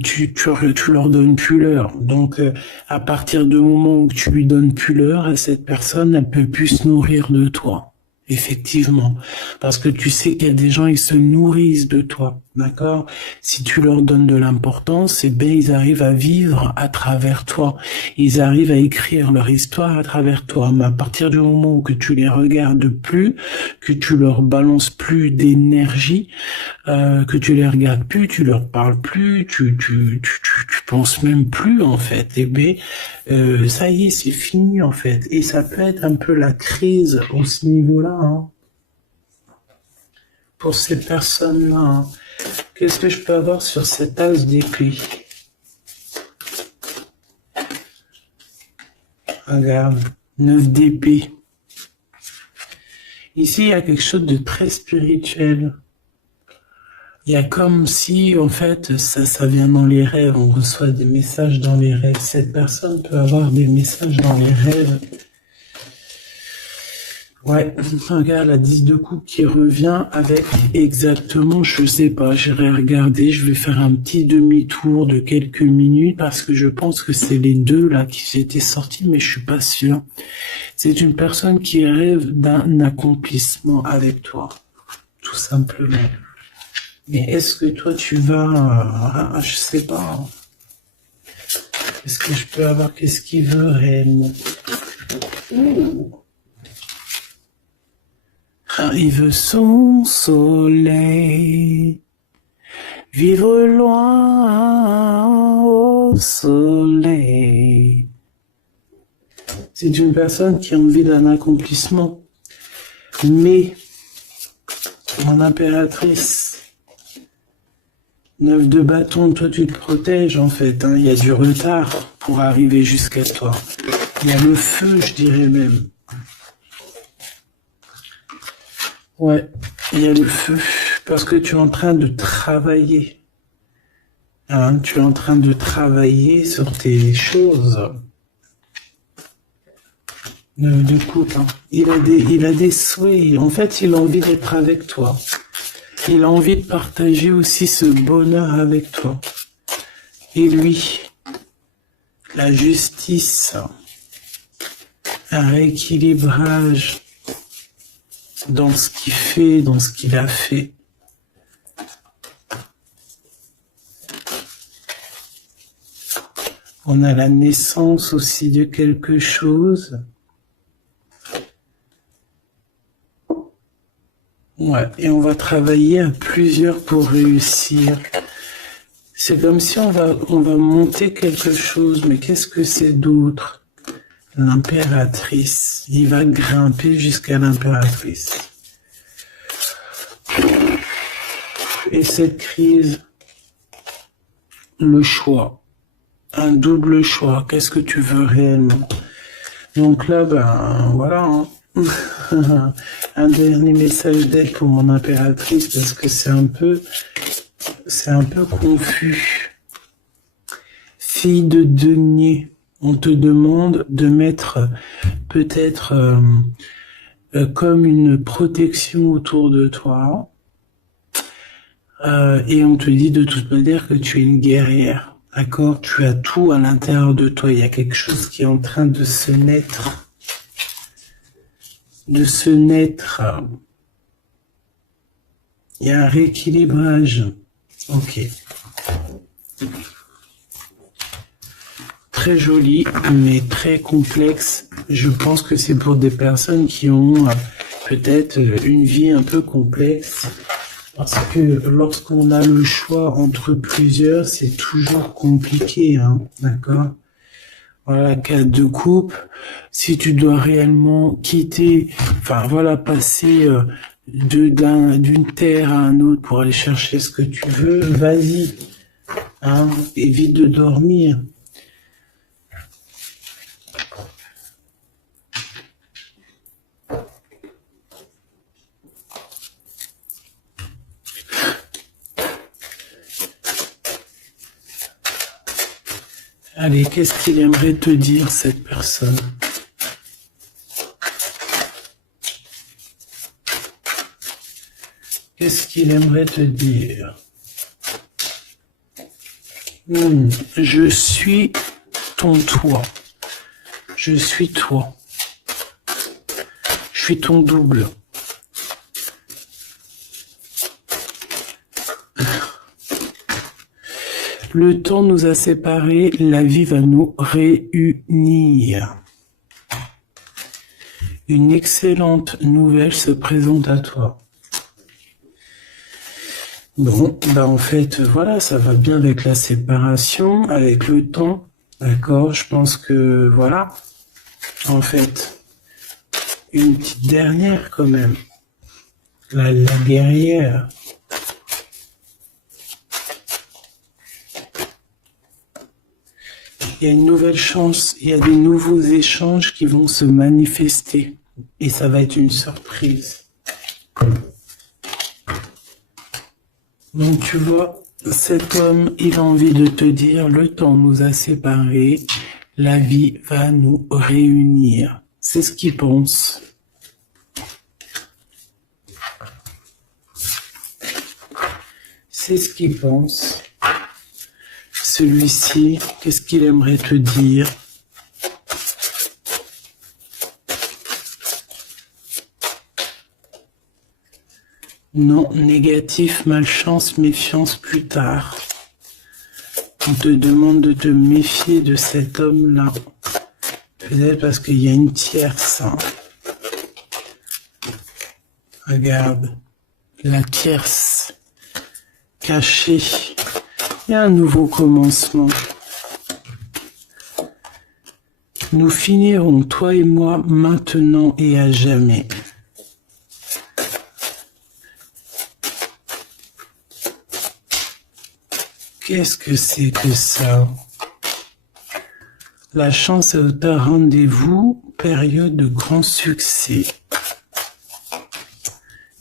leur donnes plus l'heure. Donc, à partir du moment où tu lui donnes plus l'heure, cette personne, elle peut plus se nourrir de toi. Effectivement, parce que tu sais qu'il y a des gens, ils se nourrissent de toi, d'accord? Si tu leur donnes de l'importance, eh bien, ils arrivent à vivre à travers toi. Ils arrivent à écrire leur histoire à travers toi. Mais à partir du moment où que tu les regardes plus, que tu leur balances plus d'énergie, que tu les regardes plus, tu leur parles plus, tu penses même plus, en fait, eh bien, ça y est, c'est fini, en fait. Et ça peut être un peu la crise à ce niveau-là, hein, pour ces personnes-là. Hein. Qu'est-ce que je peux avoir sur cette as d'épée? Regarde, 9 d'épée. Ici, il y a quelque chose de très spirituel. Il y a comme si, en fait, ça vient dans les rêves, on reçoit des messages dans les rêves. Cette personne peut avoir des messages dans les rêves. Ouais, regarde la 10 de coupe qui revient avec exactement, je sais pas, j'irai regarder, je vais faire un petit demi-tour de quelques minutes parce que je pense que c'est les deux là qui étaient sortis, mais je suis pas sûr. C'est une personne qui rêve d'un accomplissement avec toi, tout simplement. Mais est-ce que toi tu vas, je sais pas, est-ce que je peux avoir, qu'est-ce qu'il veut réellement? Il veut son soleil, vivre loin au soleil. C'est une personne qui a envie d'un accomplissement. Mais, mon impératrice, 9 de bâton, toi tu te protèges en fait. Hein. Il y a du retard pour arriver jusqu'à toi. Il y a le feu, je dirais même. Ouais, il y a le feu, parce que tu es en train de travailler. Hein, tu es en train de travailler sur tes choses. De coupe, hein. Il a des souhaits. En fait, il a envie d'être avec toi. Il a envie de partager aussi ce bonheur avec toi. Et lui, la justice, un rééquilibrage dans ce qu'il fait, dans ce qu'il a fait. On a la naissance aussi de quelque chose. Ouais, et on va travailler à plusieurs pour réussir. C'est comme si on va monter quelque chose, mais qu'est-ce que c'est d'autre? L'impératrice. Il va grimper jusqu'à l'impératrice. Et cette crise, le choix. Un double choix. Qu'est-ce que tu veux réellement? Donc là, ben, voilà, hein. Un dernier message d'aide pour mon impératrice parce que c'est un peu confus. Fille de denier, on te demande de mettre peut-être comme une protection autour de toi et on te dit de toute manière que tu es une guerrière. D'accord? Tu as tout à l'intérieur de toi. Il y a quelque chose qui est en train de se naître. Il y a un rééquilibrage. Ok. Très joli, mais très complexe. Je pense que c'est pour des personnes qui ont peut-être une vie un peu complexe. Parce que lorsqu'on a le choix entre plusieurs, c'est toujours compliqué, hein, d'accord? Voilà, cas de couple, si tu dois réellement quitter, enfin voilà, passer d'une terre à un autre pour aller chercher ce que tu veux, vas-y, hein, évite de dormir. Allez, qu'est-ce qu'il aimerait te dire, cette personne? Qu'est-ce qu'il aimerait te dire? Je suis ton toi. Je suis toi. Je suis ton double. Le temps nous a séparés, la vie va nous réunir. Une excellente nouvelle se présente à toi. Bon, bah en fait, voilà, ça va bien avec la séparation, avec le temps, d'accord? Je pense que, voilà, en fait, une petite dernière quand même. La guerrière. Il y a une nouvelle chance, il y a des nouveaux échanges qui vont se manifester. Et ça va être une surprise. Donc tu vois, cet homme, il a envie de te dire, le temps nous a séparés, la vie va nous réunir. C'est ce qu'il pense. C'est ce qu'il pense. Celui-ci, qu'est-ce qu'il aimerait te dire? Non, négatif, malchance, méfiance plus tard. On te demande de te méfier de cet homme-là. Peut-être parce qu'il y a une tierce. Hein. Regarde, la tierce cachée. Il y a un nouveau commencement. Nous finirons, toi et moi, maintenant et à jamais. Qu'est-ce que c'est que ça? La chance est un rendez-vous, période de grand succès.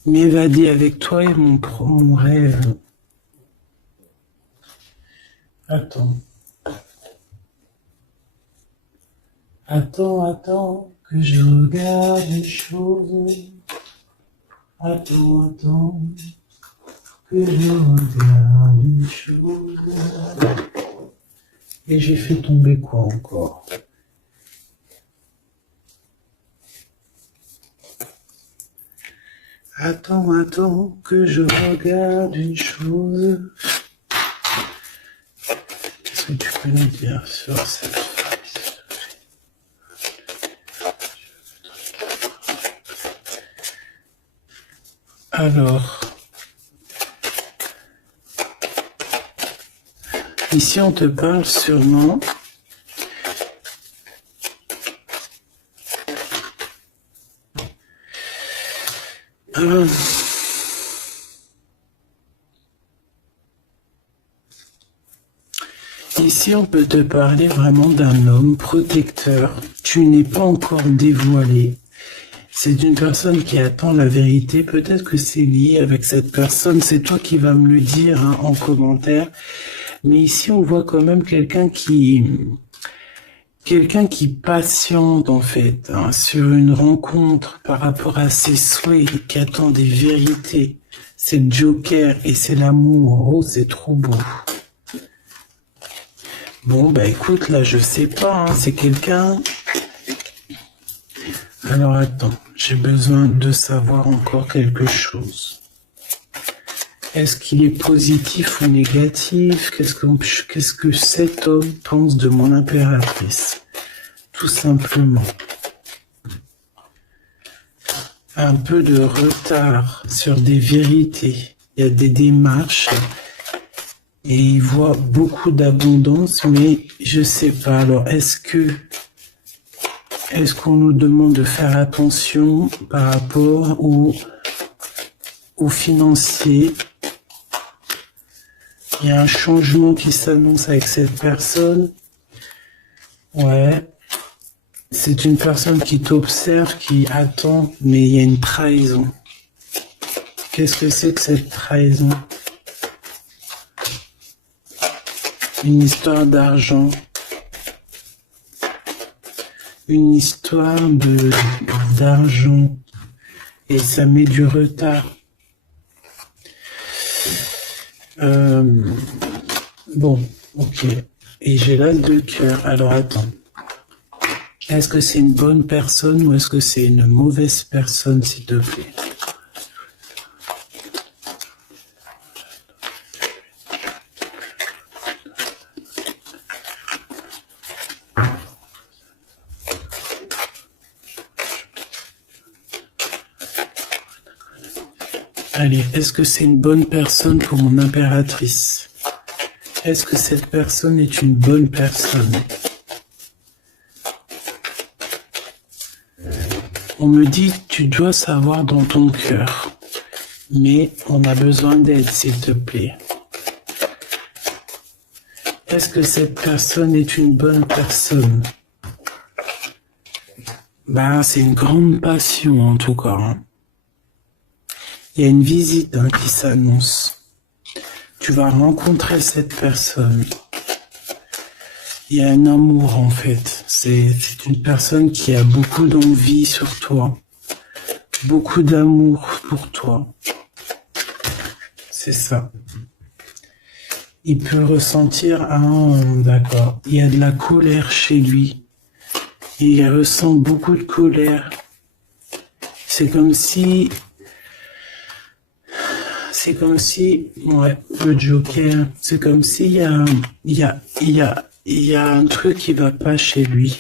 M'évader avec toi est mon rêve. Attends. Attends, que je regarde les choses. Attends, que je regarde les choses. Et j'ai fait tomber quoi encore? Attends, que je regarde une chose. Qu'est-ce que tu peux nous dire sur cette femme? Alors, ici on te parle sûrement ici on peut te parler vraiment d'un homme protecteur. Tu n'es pas encore dévoilé. C'est une personne qui attend la vérité. Peut-être que c'est lié avec cette personne. C'est toi qui vas me le dire hein, en commentaire. Mais ici, on voit quand même quelqu'un qui patiente en fait hein, sur une rencontre par rapport à ses souhaits et qui attend des vérités. C'est le Joker et c'est l'amour. Oh, c'est trop beau. Bon, bah écoute, là, je sais pas. Hein, c'est quelqu'un... Alors attends, j'ai besoin de savoir encore quelque chose. Est-ce qu'il est positif ou négatif? Qu'est-ce que cet homme pense de mon impératrice? Tout simplement. Un peu de retard sur des vérités. Il y a des démarches et il voit beaucoup d'abondance, mais je sais pas. Alors, est-ce qu'on nous demande de faire attention par rapport au financier? Il y a un changement qui s'annonce avec cette personne. Ouais. C'est une personne qui t'observe, qui attend, mais il y a une trahison. Qu'est-ce que c'est que cette trahison? Une histoire d'argent. Une histoire d'argent. Et ça met du retard. Bon, ok. Et j'ai l'as de cœur. Alors attends. Est-ce que c'est une bonne personne ou est-ce que c'est une mauvaise personne, s'il te plaît? Allez, est-ce que c'est une bonne personne pour mon impératrice? Est-ce que cette personne est une bonne personne? On me dit, tu dois savoir dans ton cœur, mais on a besoin d'aide, s'il te plaît. Est-ce que cette personne est une bonne personne? Ben, c'est une grande passion, en tout cas. Hein. Il y a une visite hein, qui s'annonce. Tu vas rencontrer cette personne. Il y a un amour en fait. C'est une personne qui a beaucoup d'envie sur toi. Beaucoup d'amour pour toi. C'est ça. Il peut ressentir d'accord. Il y a de la colère chez lui. Il ressent beaucoup de colère. C'est comme si, ouais, le Joker, c'est comme s'il il y a un truc qui va pas chez lui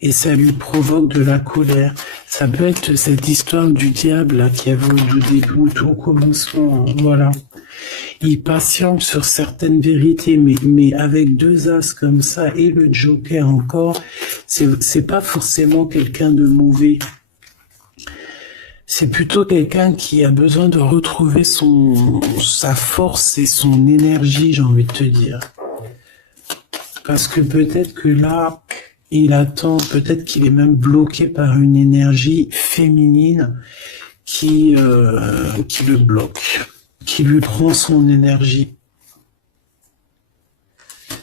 et ça lui provoque de la colère. Ça peut être cette histoire du diable là, qui avait au début, au commencement, hein, voilà. Il patiente sur certaines vérités, mais avec deux as comme ça et le Joker encore, c'est pas forcément quelqu'un de mauvais. C'est plutôt quelqu'un qui a besoin de retrouver sa force et son énergie, j'ai envie de te dire. Parce que peut-être que là, il attend, peut-être qu'il est même bloqué par une énergie féminine qui le bloque, qui lui prend son énergie.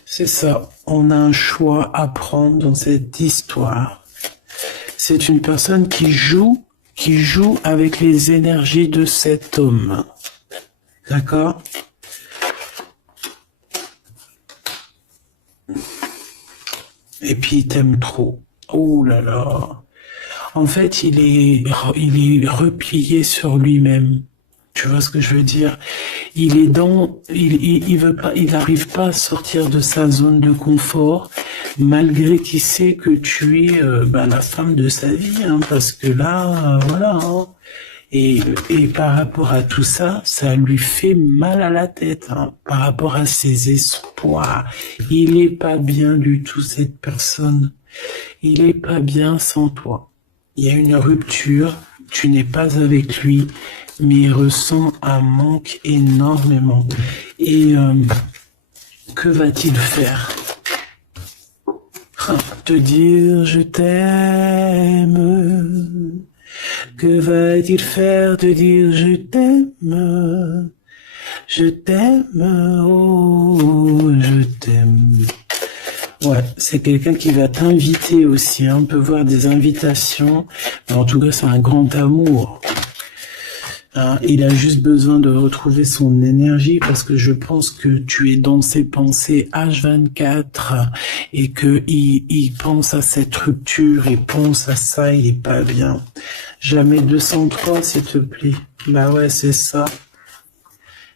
C'est ça, on a un choix à prendre dans cette histoire. C'est une personne qui joue avec les énergies de cet homme. D'accord ? Et puis il t'aime trop. Oh là là. En fait, il est replié sur lui-même. Tu vois ce que je veux dire? Il est dans, il veut pas, il n'arrive pas à sortir de sa zone de confort, malgré qu'il sait que tu es la femme de sa vie, hein, parce que là, voilà. Hein. Et par rapport à tout ça, ça lui fait mal à la tête, hein, par rapport à ses espoirs. Il est pas bien du tout, cette personne. Il est pas bien sans toi. Il y a une rupture, tu n'es pas avec lui, mais il ressent un manque énormément. Et que va-t-il faire? Te dire je t'aime. Que va-t-il faire? Te dire je t'aime. Je t'aime, oh, je t'aime. Ouais, c'est quelqu'un qui va t'inviter aussi, hein. On peut voir des invitations, mais en tout cas, c'est un grand amour. Hein, il a juste besoin de retrouver son énergie parce que je pense que tu es dans ses pensées H24 et que il pense à cette rupture, il pense à ça, il est pas bien. Jamais 203, s'il te plaît. Bah ouais, c'est ça.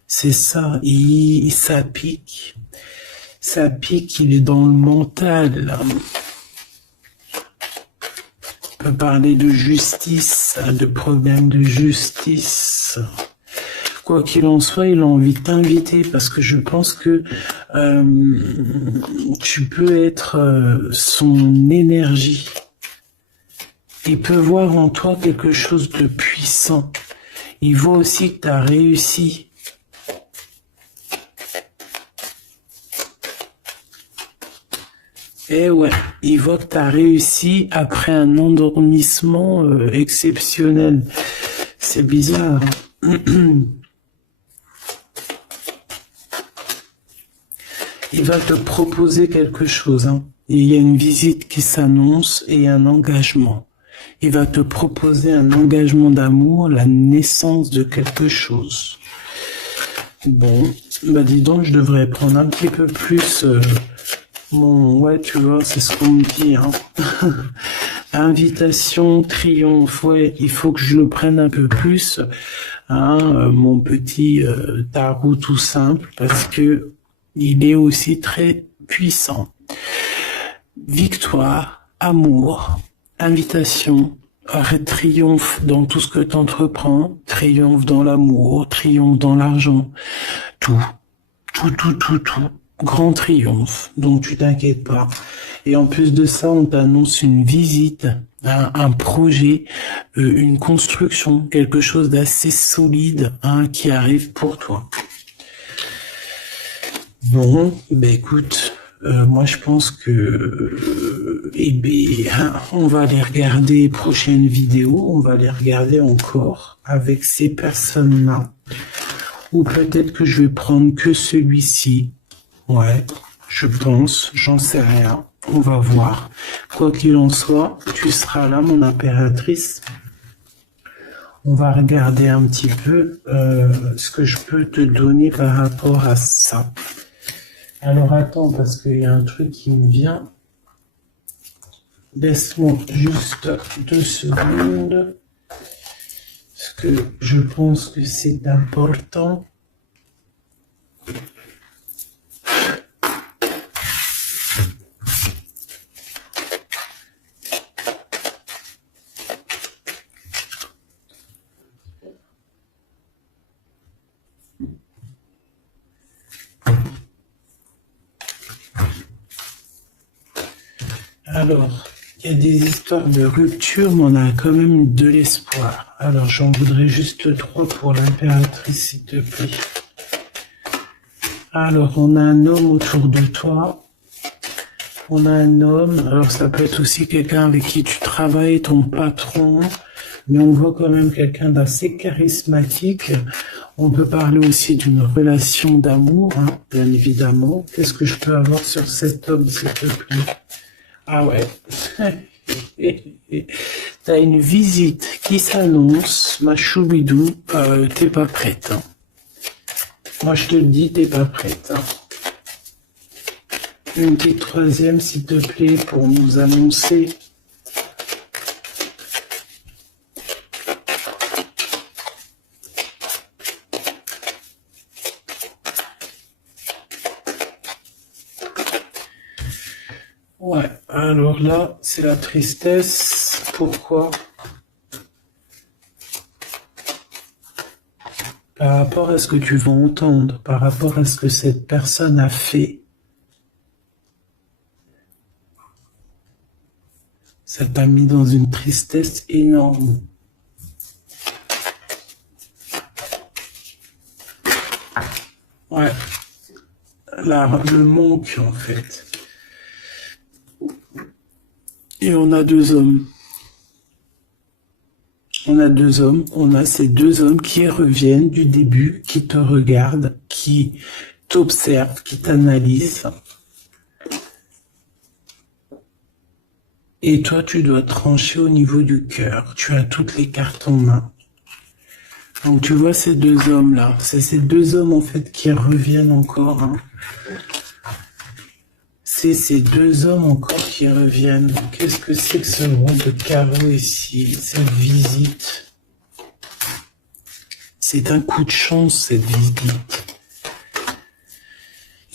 C'est ça. Ça pique. Ça pique, il est dans le mental. Là. On peut parler de justice, de problèmes de justice. Quoi qu'il en soit, il a envie de t'inviter parce que je pense que tu peux être son énergie. Il peut voir en toi quelque chose de puissant. Il voit aussi que tu as réussi. Et ouais, il voit que tu as réussi après un endormissement exceptionnel. C'est bizarre. Il va te proposer quelque chose. Hein. Il y a une visite qui s'annonce et un engagement. Il va te proposer un engagement d'amour, la naissance de quelque chose. Bon, bah dis donc, je devrais prendre un petit peu plus... ouais, tu vois, c'est ce qu'on me dit. Hein. Invitation, triomphe, ouais, il faut que je le prenne un peu plus. Hein, mon petit tarot tout simple, parce que il est aussi très puissant. Victoire, amour, invitation, triomphe dans tout ce que tu entreprends, triomphe dans l'amour, triomphe dans l'argent, tout. Grand triomphe, donc tu t'inquiètes pas. Et en plus de ça, on t'annonce une visite, un projet, une construction, quelque chose d'assez solide qui arrive pour toi. Bon, ben écoute, moi je pense que on va aller regarder prochaines vidéos, on va les regarder encore avec ces personnes-là. Ou peut-être que je vais prendre que celui-ci. Ouais, je pense, j'en sais rien. On va voir. Quoi qu'il en soit, tu seras là, mon impératrice. On va regarder un petit peu ce que je peux te donner par rapport à ça. Alors attends, parce qu'il y a un truc qui me vient. Laisse-moi juste 2 secondes. Parce que je pense que c'est important. Alors, il y a des histoires de rupture, mais on a quand même de l'espoir. Alors, j'en voudrais juste 3 pour l'impératrice, s'il te plaît. Alors, on a un homme autour de toi. On a un homme. Alors, ça peut être aussi quelqu'un avec qui tu travailles, ton patron. Mais on voit quand même quelqu'un d'assez charismatique. On peut parler aussi d'une relation d'amour, hein, bien évidemment. Qu'est-ce que je peux avoir sur cet homme, s'il te plaît? Ah ouais. T'as une visite qui s'annonce, ma choubidou, t'es pas prête. Hein. Moi je te le dis, t'es pas prête. Hein. Une petite 3e, s'il te plaît, pour nous annoncer. Ouais, alors là, c'est la tristesse. Pourquoi? Par rapport à ce que tu vas entendre, par rapport à ce que cette personne a fait, ça t'a mis dans une tristesse énorme. Ouais, là, le manque en fait. Et on a deux hommes. On a deux hommes, on a ces deux hommes qui reviennent du début, qui te regardent, qui t'observent, qui t'analysent. Et toi, tu dois trancher au niveau du cœur. Tu as toutes les cartes en main. Donc tu vois ces deux hommes-là. C'est ces deux hommes en fait qui reviennent encore. Hein. C'est ces deux hommes encore qui reviennent. Qu'est-ce que c'est que ce rond de carreau ici? Cette visite. C'est un coup de chance, cette visite.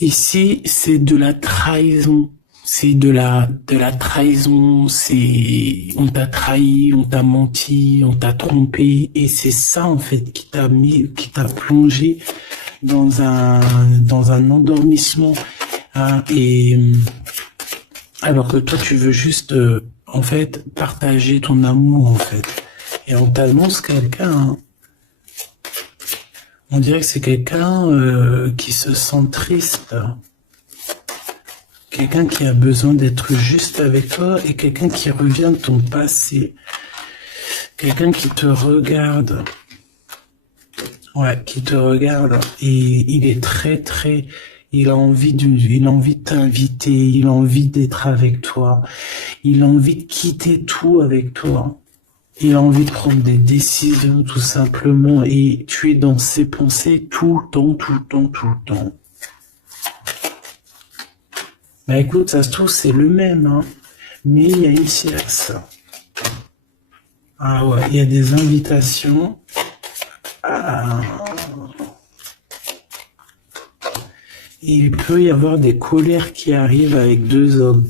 Ici, c'est de la trahison. C'est de la trahison. C'est, on t'a trahi, on t'a menti, on t'a trompé. Et c'est ça, en fait, qui t'a plongé dans un endormissement. Hein, et alors que toi tu veux juste en fait partager ton amour en fait, et on t'annonce quelqu'un, hein. On dirait que c'est quelqu'un qui se sent triste, quelqu'un qui a besoin d'être juste avec toi, et quelqu'un qui revient de ton passé, quelqu'un qui te regarde, ouais, qui te regarde, et il est très il a envie de t'inviter, il a envie d'être avec toi, il a envie de quitter tout avec toi, il a envie de prendre des décisions tout simplement, et tu es dans ses pensées tout le temps. Bah écoute, ça se trouve c'est le même, hein, mais il y a une tierce. Ah ouais, il y a des invitations. Ah. Il peut y avoir des colères qui arrivent avec deux hommes.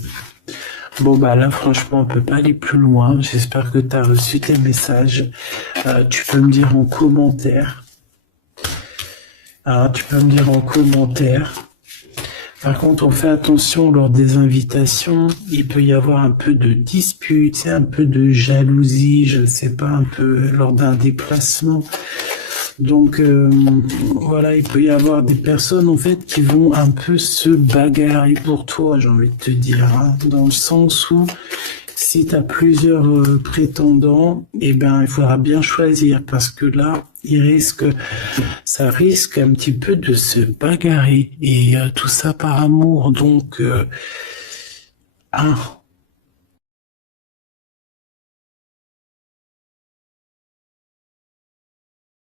Bon bah là franchement on peut pas aller plus loin. J'espère que tu as reçu tes messages. Tu peux me dire en commentaire. Tu peux me dire en commentaire. Par contre on fait attention lors des invitations. Il peut y avoir un peu de dispute, un peu de jalousie, je ne sais pas, un peu lors d'un déplacement. Donc voilà, il peut y avoir des personnes en fait qui vont un peu se bagarrer pour toi, j'ai envie de te dire, hein, dans le sens où si tu as plusieurs prétendants, eh ben il faudra bien choisir, parce que là, ça risque un petit peu de se bagarrer, et tout ça par amour. Donc